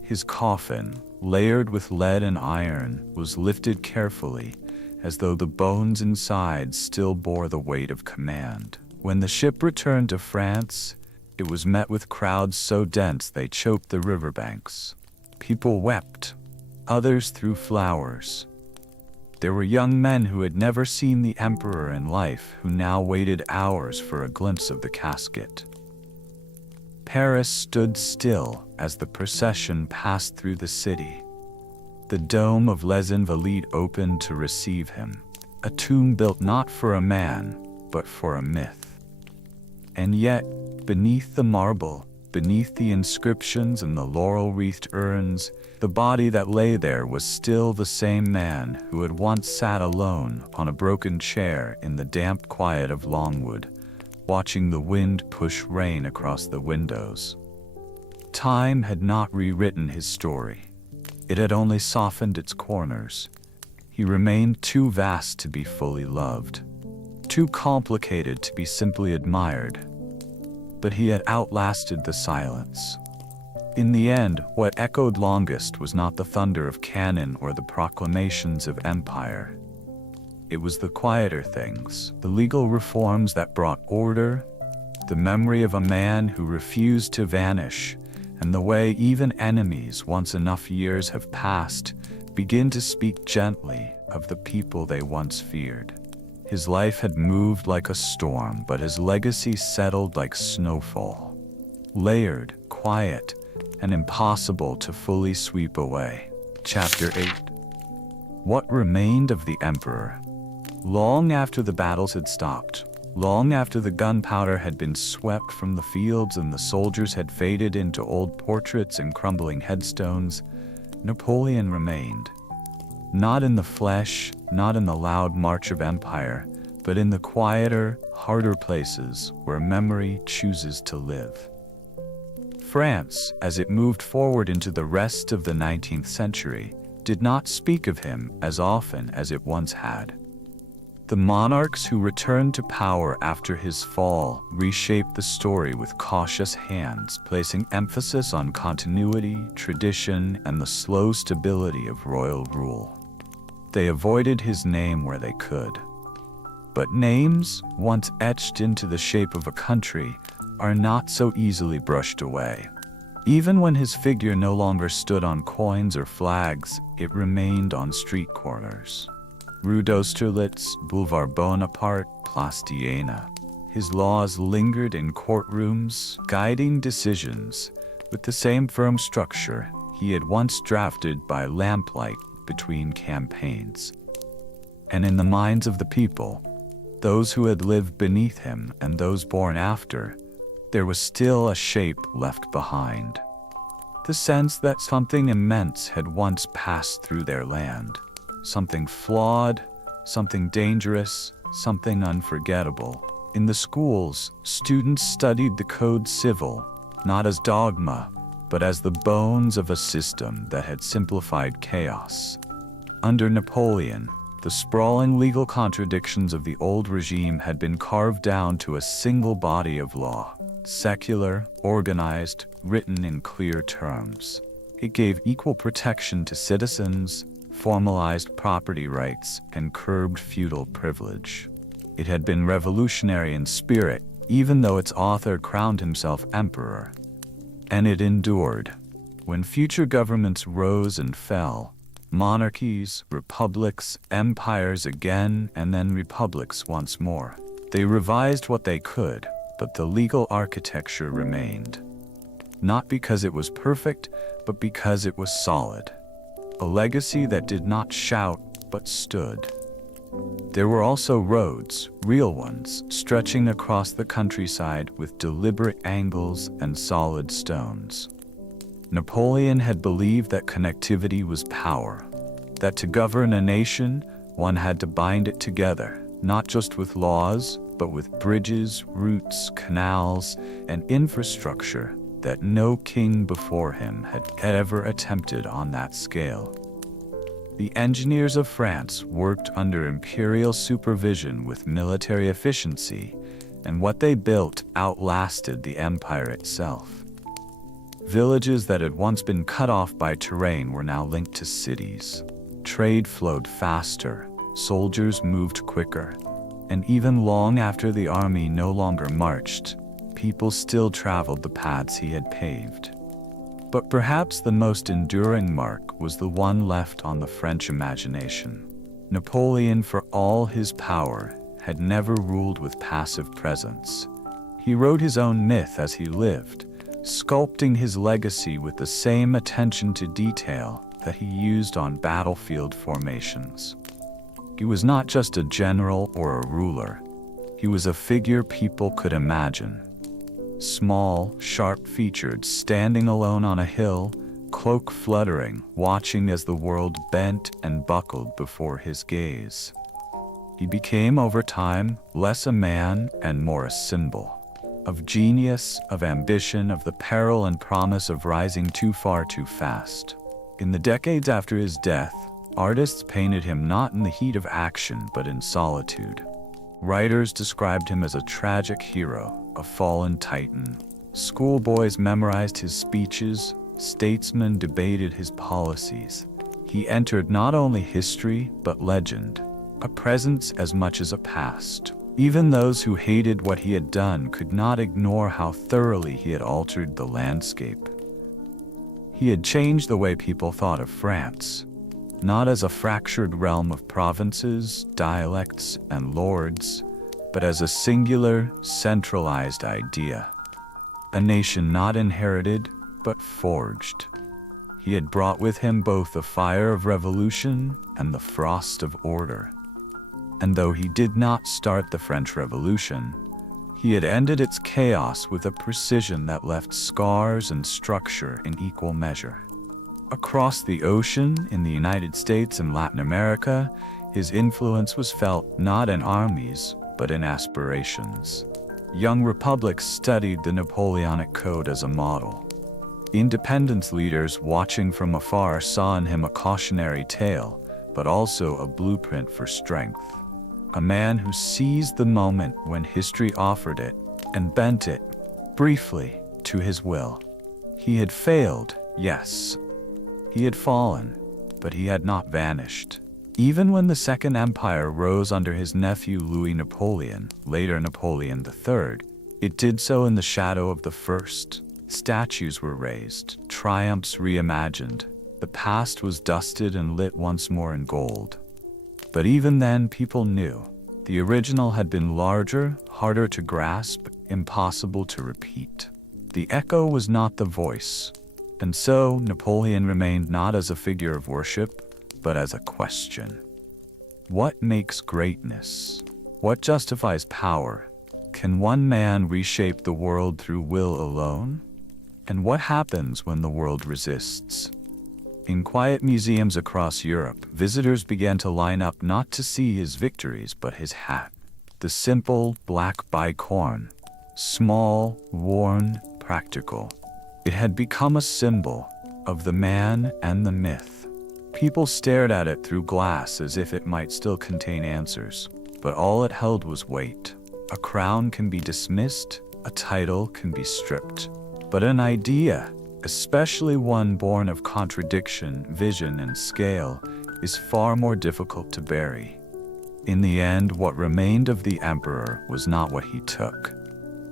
His coffin, layered with lead and iron, was lifted carefully, as though the bones inside still bore the weight of command. When the ship returned to France, it was met with crowds so dense they choked the riverbanks. People wept. Others threw flowers. There were young men who had never seen the emperor in life who now waited hours for a glimpse of the casket. Paris stood still as the procession passed through the city. The dome of Les Invalides opened to receive him, a tomb built not for a man, but for a myth. And yet, beneath the marble, beneath the inscriptions and the laurel-wreathed urns, the body that lay there was still the same man who had once sat alone on a broken chair in the damp quiet of Longwood, watching the wind push rain across the windows. Time had not rewritten his story. It had only softened its corners. He remained too vast to be fully loved, too complicated to be simply admired. But he had outlasted the silence. In the end, what echoed longest was not the thunder of cannon or the proclamations of empire. It was the quieter things, the legal reforms that brought order, the memory of a man who refused to vanish, and the way even enemies, once enough years have passed, begin to speak gently of the people they once feared. His life had moved like a storm, but his legacy settled like snowfall. Layered, quiet, and impossible to fully sweep away. Chapter 8. What remained of the emperor? Long after the battles had stopped, long after the gunpowder had been swept from the fields and the soldiers had faded into old portraits and crumbling headstones, Napoleon remained. Not in the flesh, not in the loud march of empire, but in the quieter, harder places where memory chooses to live. France, as it moved forward into the rest of the 19th century, did not speak of him as often as it once had. The monarchs who returned to power after his fall reshaped the story with cautious hands, placing emphasis on continuity, tradition, and the slow stability of royal rule. They avoided his name where they could. But names, once etched into the shape of a country, are not so easily brushed away. Even when his figure no longer stood on coins or flags, it remained on street corners. Rue d'Austerlitz, Boulevard Bonaparte, Place d'Iéna. His laws lingered in courtrooms, guiding decisions with the same firm structure he had once drafted by lamplight between campaigns. And in the minds of the people, those who had lived beneath him and those born after, there was still a shape left behind. The sense that something immense had once passed through their land. Something flawed, something dangerous, something unforgettable. In the schools, students studied the Code Civil, not as dogma, but as the bones of a system that had simplified chaos. Under Napoleon, the sprawling legal contradictions of the old regime had been carved down to a single body of law, secular, organized, written in clear terms. It gave equal protection to citizens, formalized property rights, and curbed feudal privilege. It had been revolutionary in spirit, even though its author crowned himself emperor. And it endured. When future governments rose and fell, monarchies, republics, empires again, and then republics once more, they revised what they could, but the legal architecture remained. Not because it was perfect, but because it was solid. A legacy that did not shout, but stood. There were also roads, real ones, stretching across the countryside with deliberate angles and solid stones. Napoleon had believed that connectivity was power, that to govern a nation, one had to bind it together, not just with laws, but with bridges, routes, canals, and infrastructure that no king before him had ever attempted on that scale. The engineers of France worked under imperial supervision with military efficiency, and what they built outlasted the empire itself. Villages that had once been cut off by terrain were now linked to cities. Trade flowed faster, soldiers moved quicker, and even long after the army no longer marched, people still traveled the paths he had paved. But perhaps the most enduring mark was the one left on the French imagination. Napoleon, for all his power, had never ruled with passive presence. He wrote his own myth as he lived, sculpting his legacy with the same attention to detail that he used on battlefield formations. He was not just a general or a ruler. He was a figure people could imagine. Small, sharp-featured, standing alone on a hill, cloak fluttering, watching as the world bent and buckled before his gaze. He became, over time, less a man and more a symbol. Of genius, of ambition, of the peril and promise of rising too far too fast. In the decades after his death, artists painted him not in the heat of action but in solitude. Writers described him as a tragic hero, a fallen titan. Schoolboys memorized his speeches, statesmen debated his policies. He entered not only history but legend, a presence as much as a past. Even those who hated what he had done could not ignore how thoroughly he had altered the landscape. He had changed the way people thought of France, not as a fractured realm of provinces, dialects, and lords, but as a singular, centralized idea. A nation not inherited, but forged. He had brought with him both the fire of revolution and the frost of order. And though he did not start the French Revolution, he had ended its chaos with a precision that left scars and structure in equal measure. Across the ocean, in the United States and Latin America, his influence was felt not in armies, but in aspirations. Young republics studied the Napoleonic Code as a model. Independence leaders watching from afar saw in him a cautionary tale, but also a blueprint for strength. A man who seized the moment when history offered it and bent it, briefly, to his will. He had failed, yes. He had fallen, but he had not vanished. Even when the Second Empire rose under his nephew Louis Napoleon, later Napoleon III, it did so in the shadow of the first. Statues were raised, triumphs reimagined. The past was dusted and lit once more in gold. But even then, people knew. The original had been larger, harder to grasp, impossible to repeat. The echo was not the voice. And so, Napoleon remained not as a figure of worship, but as a question. What makes greatness? What justifies power? Can one man reshape the world through will alone? And what happens when the world resists? In quiet museums across Europe, visitors began to line up not to see his victories, but his hat. The simple, black bicorn. Small, worn, practical. It had become a symbol of the man and the myth. People stared at it through glass as if it might still contain answers, but all it held was weight. A crown can be dismissed, a title can be stripped, but an idea, especially one born of contradiction, vision, and scale, is far more difficult to bury. In the end, what remained of the emperor was not what he took.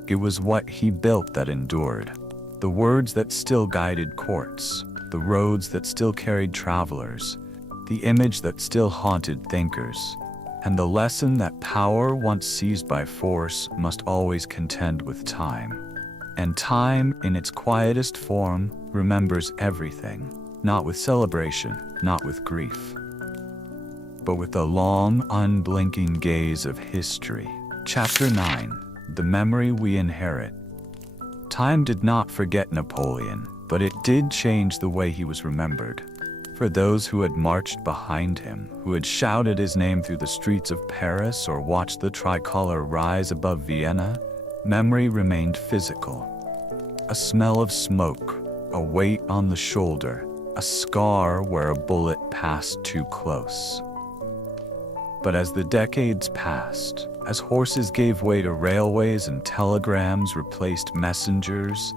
It was what he built that endured. The words that still guided courts, the roads that still carried travelers, the image that still haunted thinkers, and the lesson that power once seized by force must always contend with time. And time, in its quietest form, remembers everything, not with celebration, not with grief, but with the long, unblinking gaze of history. Chapter 9. The Memory We Inherit. Time did not forget Napoleon, but it did change the way he was remembered. For those who had marched behind him, who had shouted his name through the streets of Paris or watched the tricolor rise above Vienna, memory remained physical. A smell of smoke, a weight on the shoulder, a scar where a bullet passed too close. But as the decades passed, as horses gave way to railways and telegrams replaced messengers,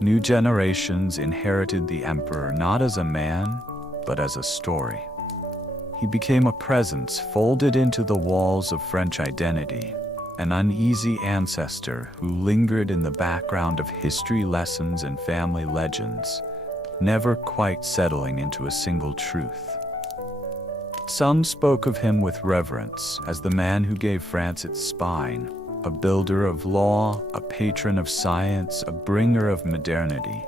new generations inherited the emperor not as a man, but as a story. He became a presence folded into the walls of French identity, an uneasy ancestor who lingered in the background of history lessons and family legends, never quite settling into a single truth. Some spoke of him with reverence as the man who gave France its spine, a builder of law, a patron of science, a bringer of modernity.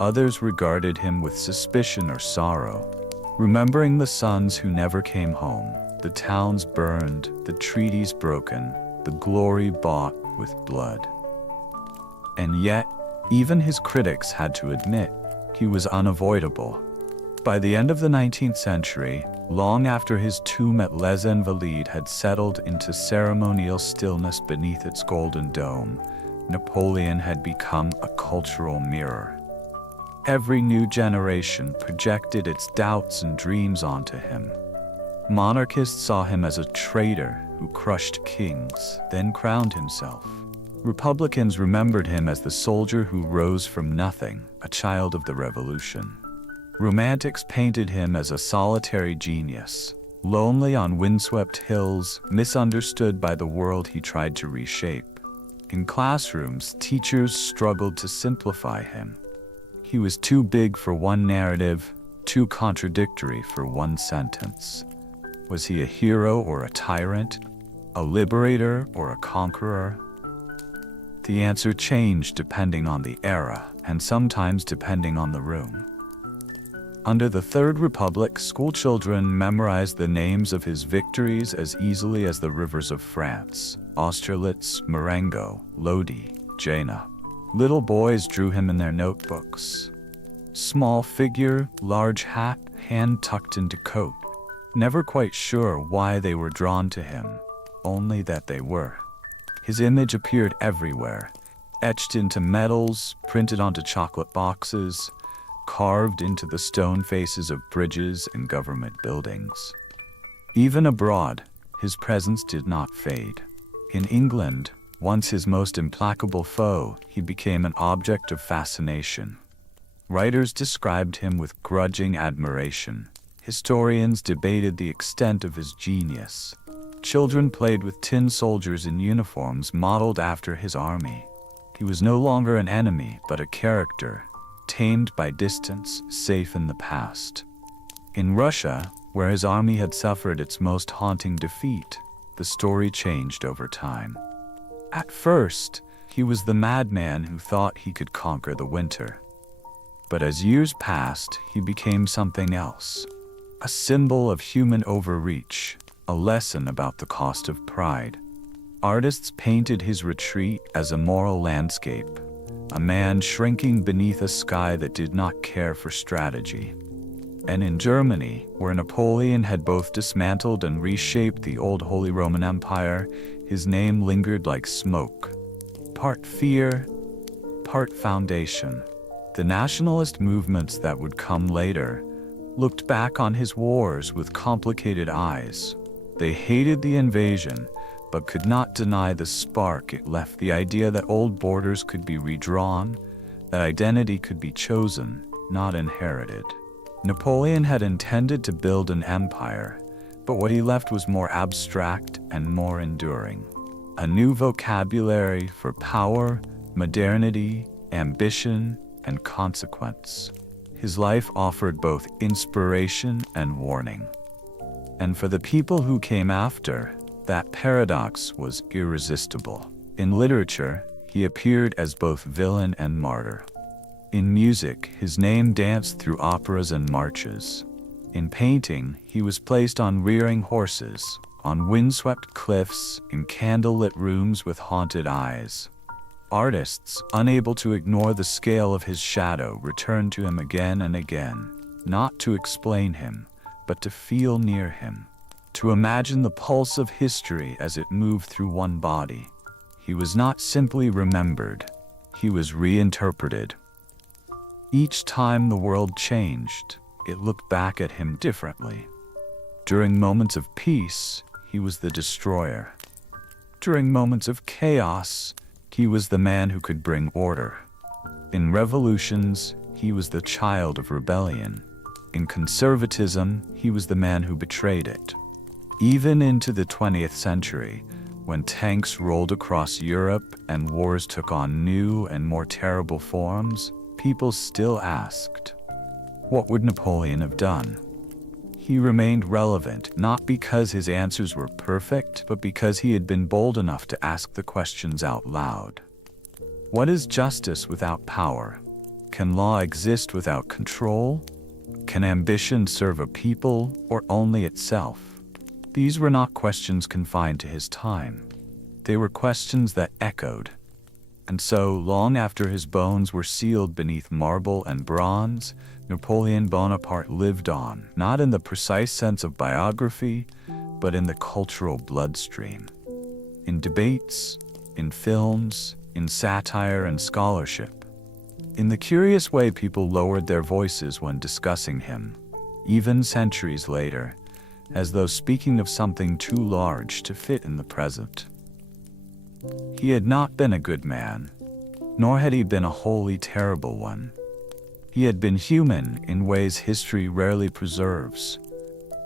Others regarded him with suspicion or sorrow, remembering the sons who never came home, the towns burned, the treaties broken, the glory bought with blood. And yet, even his critics had to admit, he was unavoidable. By the end of the 19th century, long after his tomb at Les Invalides had settled into ceremonial stillness beneath its golden dome, Napoleon had become a cultural mirror. Every new generation projected its doubts and dreams onto him. Monarchists saw him as a traitor who crushed kings, then crowned himself. Republicans remembered him as the soldier who rose from nothing, a child of the revolution. Romantics painted him as a solitary genius, lonely on windswept hills, misunderstood by the world he tried to reshape. In classrooms, teachers struggled to simplify him. He was too big for one narrative, too contradictory for one sentence. Was he a hero or a tyrant? A liberator or a conqueror? The answer changed depending on the era, and sometimes depending on the room. Under the Third Republic, schoolchildren memorized the names of his victories as easily as the rivers of France: Austerlitz, Marengo, Lodi, Jena. Little boys drew him in their notebooks. Small figure, large hat, hand tucked into coat. Never quite sure why they were drawn to him, only that they were. His image appeared everywhere, etched into medals, printed onto chocolate boxes, carved into the stone faces of bridges and government buildings. Even abroad, his presence did not fade. In England, once his most implacable foe, he became an object of fascination. Writers described him with grudging admiration. Historians debated the extent of his genius. Children played with tin soldiers in uniforms modeled after his army. He was no longer an enemy, but a character, tamed by distance, safe in the past. In Russia, where his army had suffered its most haunting defeat, the story changed over time. At first, he was the madman who thought he could conquer the winter. But as years passed, he became something else. A symbol of human overreach, a lesson about the cost of pride. Artists painted his retreat as a moral landscape, a man shrinking beneath a sky that did not care for strategy. And in Germany, where Napoleon had both dismantled and reshaped the old Holy Roman Empire, his name lingered like smoke. Part fear, part foundation. The nationalist movements that would come later looked back on his wars with complicated eyes. They hated the invasion, but could not deny the spark it left, the idea that old borders could be redrawn, that identity could be chosen, not inherited. Napoleon had intended to build an empire, but what he left was more abstract and more enduring. A new vocabulary for power, modernity, ambition, and consequence. His life offered both inspiration and warning. And for the people who came after, that paradox was irresistible. In literature, he appeared as both villain and martyr. In music, his name danced through operas and marches. In painting, he was placed on rearing horses, on windswept cliffs, in candlelit rooms with haunted eyes. Artists, unable to ignore the scale of his shadow, returned to him again and again, not to explain him, but to feel near him, to imagine the pulse of history as it moved through one body. He was not simply remembered, he was reinterpreted. Each time the world changed, it looked back at him differently. During moments of peace, he was the destroyer. During moments of chaos, he was the man who could bring order. In revolutions, he was the child of rebellion. In conservatism, he was the man who betrayed it. Even into the 20th century, when tanks rolled across Europe and wars took on new and more terrible forms, people still asked, what would Napoleon have done? He remained relevant, not because his answers were perfect, but because he had been bold enough to ask the questions out loud. What is justice without power? Can law exist without control? Can ambition serve a people or only itself? These were not questions confined to his time. They were questions that echoed. And so, long after his bones were sealed beneath marble and bronze, Napoleon Bonaparte lived on, not in the precise sense of biography, but in the cultural bloodstream. In debates, in films, in satire and scholarship. In the curious way people lowered their voices when discussing him, even centuries later, as though speaking of something too large to fit in the present. He had not been a good man, nor had he been a wholly terrible one. He had been human in ways history rarely preserves.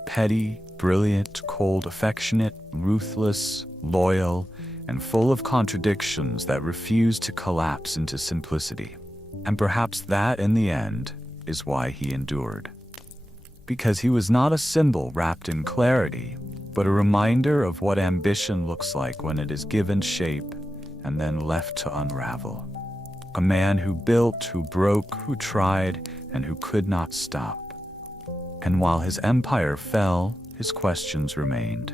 Petty, brilliant, cold, affectionate, ruthless, loyal, and full of contradictions that refuse to collapse into simplicity. And perhaps that, in the end, is why he endured. Because he was not a symbol wrapped in clarity, but a reminder of what ambition looks like when it is given shape and then left to unravel. A man who built, who broke, who tried, and who could not stop. And while his empire fell, his questions remained.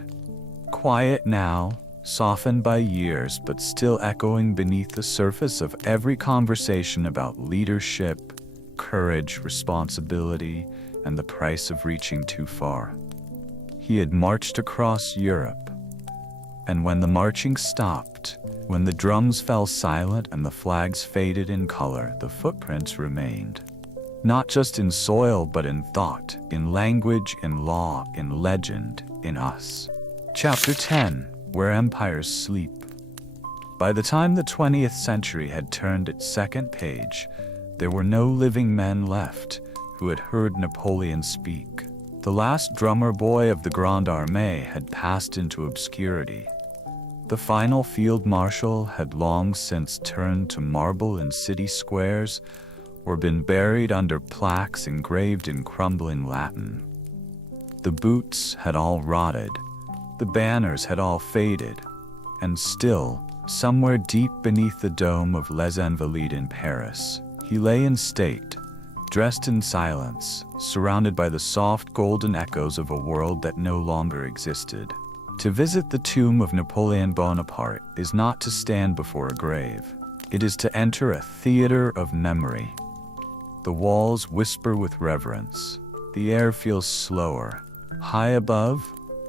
Quiet now, softened by years, but still echoing beneath the surface of every conversation about leadership, courage, responsibility, and the price of reaching too far. He had marched across Europe. And when the marching stopped, when the drums fell silent and the flags faded in color, the footprints remained. Not just in soil, but in thought, in language, in law, in legend, in us. Chapter 10, Where Empires Sleep. By the time the 20th century had turned its second page, there were no living men left who had heard Napoleon speak. The last drummer boy of the Grande Armée had passed into obscurity. The final field marshal had long since turned to marble in city squares or been buried under plaques engraved in crumbling Latin. The boots had all rotted, the banners had all faded, and still, somewhere deep beneath the dome of Les Invalides in Paris, he lay in state, dressed in silence, surrounded by the soft golden echoes of a world that no longer existed. To visit the tomb of Napoleon Bonaparte is not to stand before a grave. It is to enter a theater of memory. The walls whisper with reverence. The air feels slower. High above,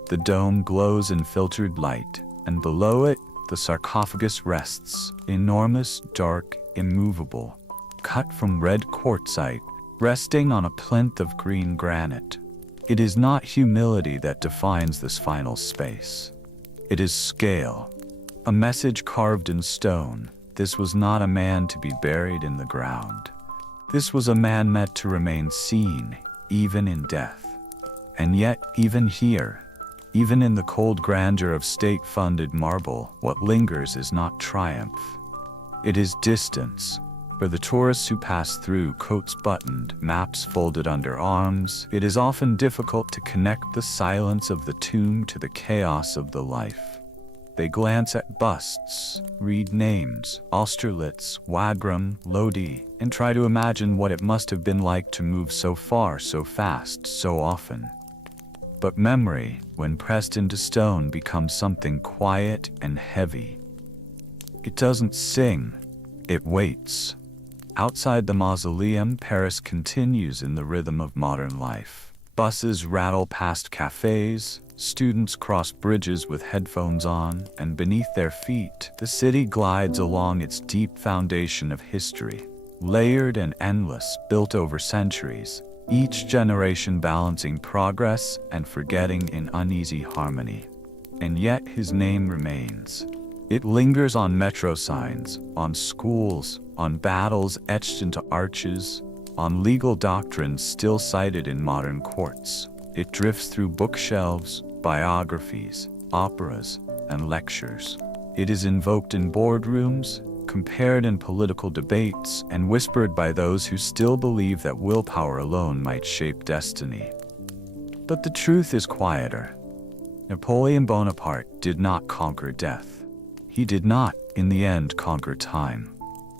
the dome glows in filtered light, and below it, the sarcophagus rests, enormous, dark, immovable, cut from red quartzite, resting on a plinth of green granite. It is not humility that defines this final space. It is scale, a message carved in stone. This was not a man to be buried in the ground. This was a man meant to remain seen, even in death. And yet, even here, even in the cold grandeur of state-funded marble, what lingers is not triumph. It is distance. For the tourists who pass through, coats buttoned, maps folded under arms, it is often difficult to connect the silence of the tomb to the chaos of the life. They glance at busts, read names, Austerlitz, Wagram, Lodi, and try to imagine what it must have been like to move so far, so fast, so often. But memory, when pressed into stone, becomes something quiet and heavy. It doesn't sing, it waits. Outside the mausoleum, Paris continues in the rhythm of modern life. Buses rattle past cafes, students cross bridges with headphones on, and beneath their feet, the city glides along its deep foundation of history, layered and endless, built over centuries, each generation balancing progress and forgetting in uneasy harmony. And yet his name remains. It lingers on metro signs, on schools, on battles etched into arches, on legal doctrines still cited in modern courts. It drifts through bookshelves, biographies, operas, and lectures. It is invoked in boardrooms, compared in political debates, and whispered by those who still believe that willpower alone might shape destiny. But the truth is quieter. Napoleon Bonaparte did not conquer death. He did not, in the end, conquer time.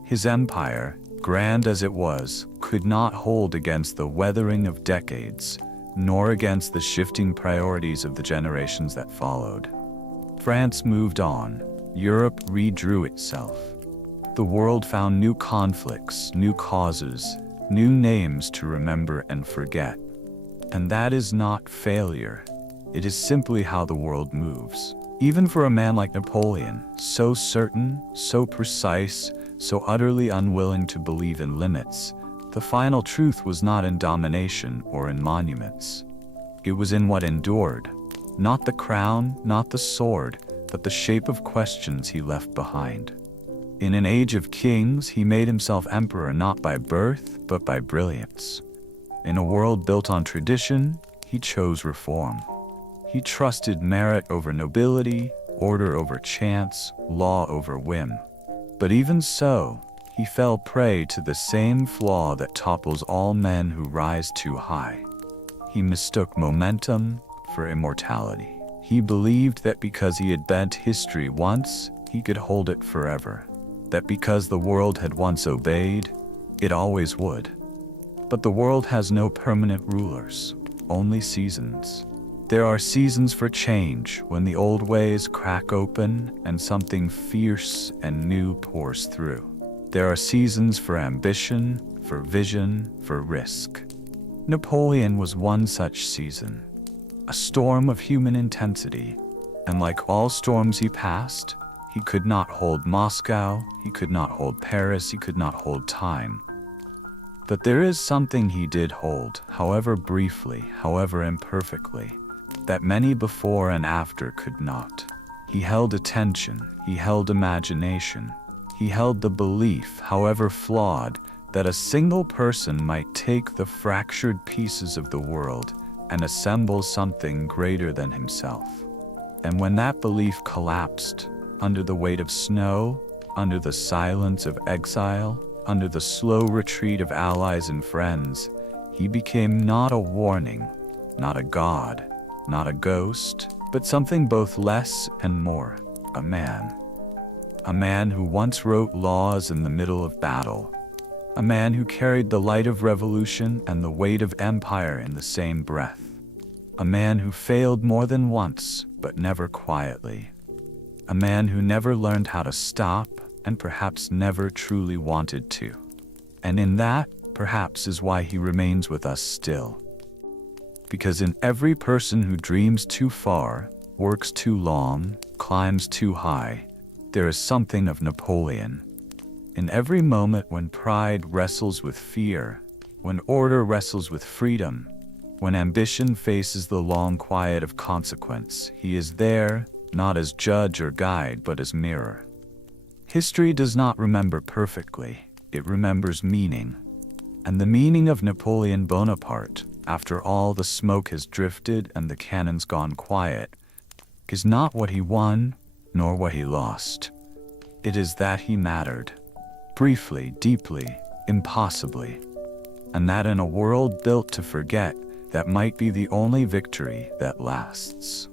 His empire, grand as it was, could not hold against the weathering of decades, nor against the shifting priorities of the generations that followed. France moved on. Europe redrew itself. The world found new conflicts, new causes, new names to remember and forget. And that is not failure. It is simply how the world moves. Even for a man like Napoleon, so certain, so precise, so utterly unwilling to believe in limits, the final truth was not in domination or in monuments. It was in what endured. Not the crown, not the sword, but the shape of questions he left behind. In an age of kings, he made himself emperor not by birth, but by brilliance. In a world built on tradition, he chose reform. He trusted merit over nobility, order over chance, law over whim. But even so, he fell prey to the same flaw that topples all men who rise too high. He mistook momentum for immortality. He believed that because he had bent history once, he could hold it forever. That because the world had once obeyed, it always would. But the world has no permanent rulers, only seasons. There are seasons for change, when the old ways crack open and something fierce and new pours through. There are seasons for ambition, for vision, for risk. Napoleon was one such season, a storm of human intensity, and like all storms he passed, he could not hold Moscow, he could not hold Paris, he could not hold time. But there is something he did hold, however briefly, however imperfectly, that many before and after could not. He held attention, he held imagination, he held the belief, however flawed, that a single person might take the fractured pieces of the world and assemble something greater than himself. And when that belief collapsed, under the weight of snow, under the silence of exile, under the slow retreat of allies and friends, he became not a warning, not a god, not a ghost, but something both less and more, a man. A man who once wrote laws in the middle of battle. A man who carried the light of revolution and the weight of empire in the same breath. A man who failed more than once, but never quietly. A man who never learned how to stop and perhaps never truly wanted to. And in that, perhaps, is why he remains with us still. Because in every person who dreams too far, works too long, climbs too high, there is something of Napoleon. In every moment when pride wrestles with fear, when order wrestles with freedom, when ambition faces the long quiet of consequence, he is there, not as judge or guide, but as mirror. History does not remember perfectly, it remembers meaning. And the meaning of Napoleon Bonaparte, after all the smoke has drifted and the cannon's gone quiet, is not what he won, nor what he lost. It is that he mattered. Briefly, deeply, impossibly. And that in a world built to forget, that might be the only victory that lasts.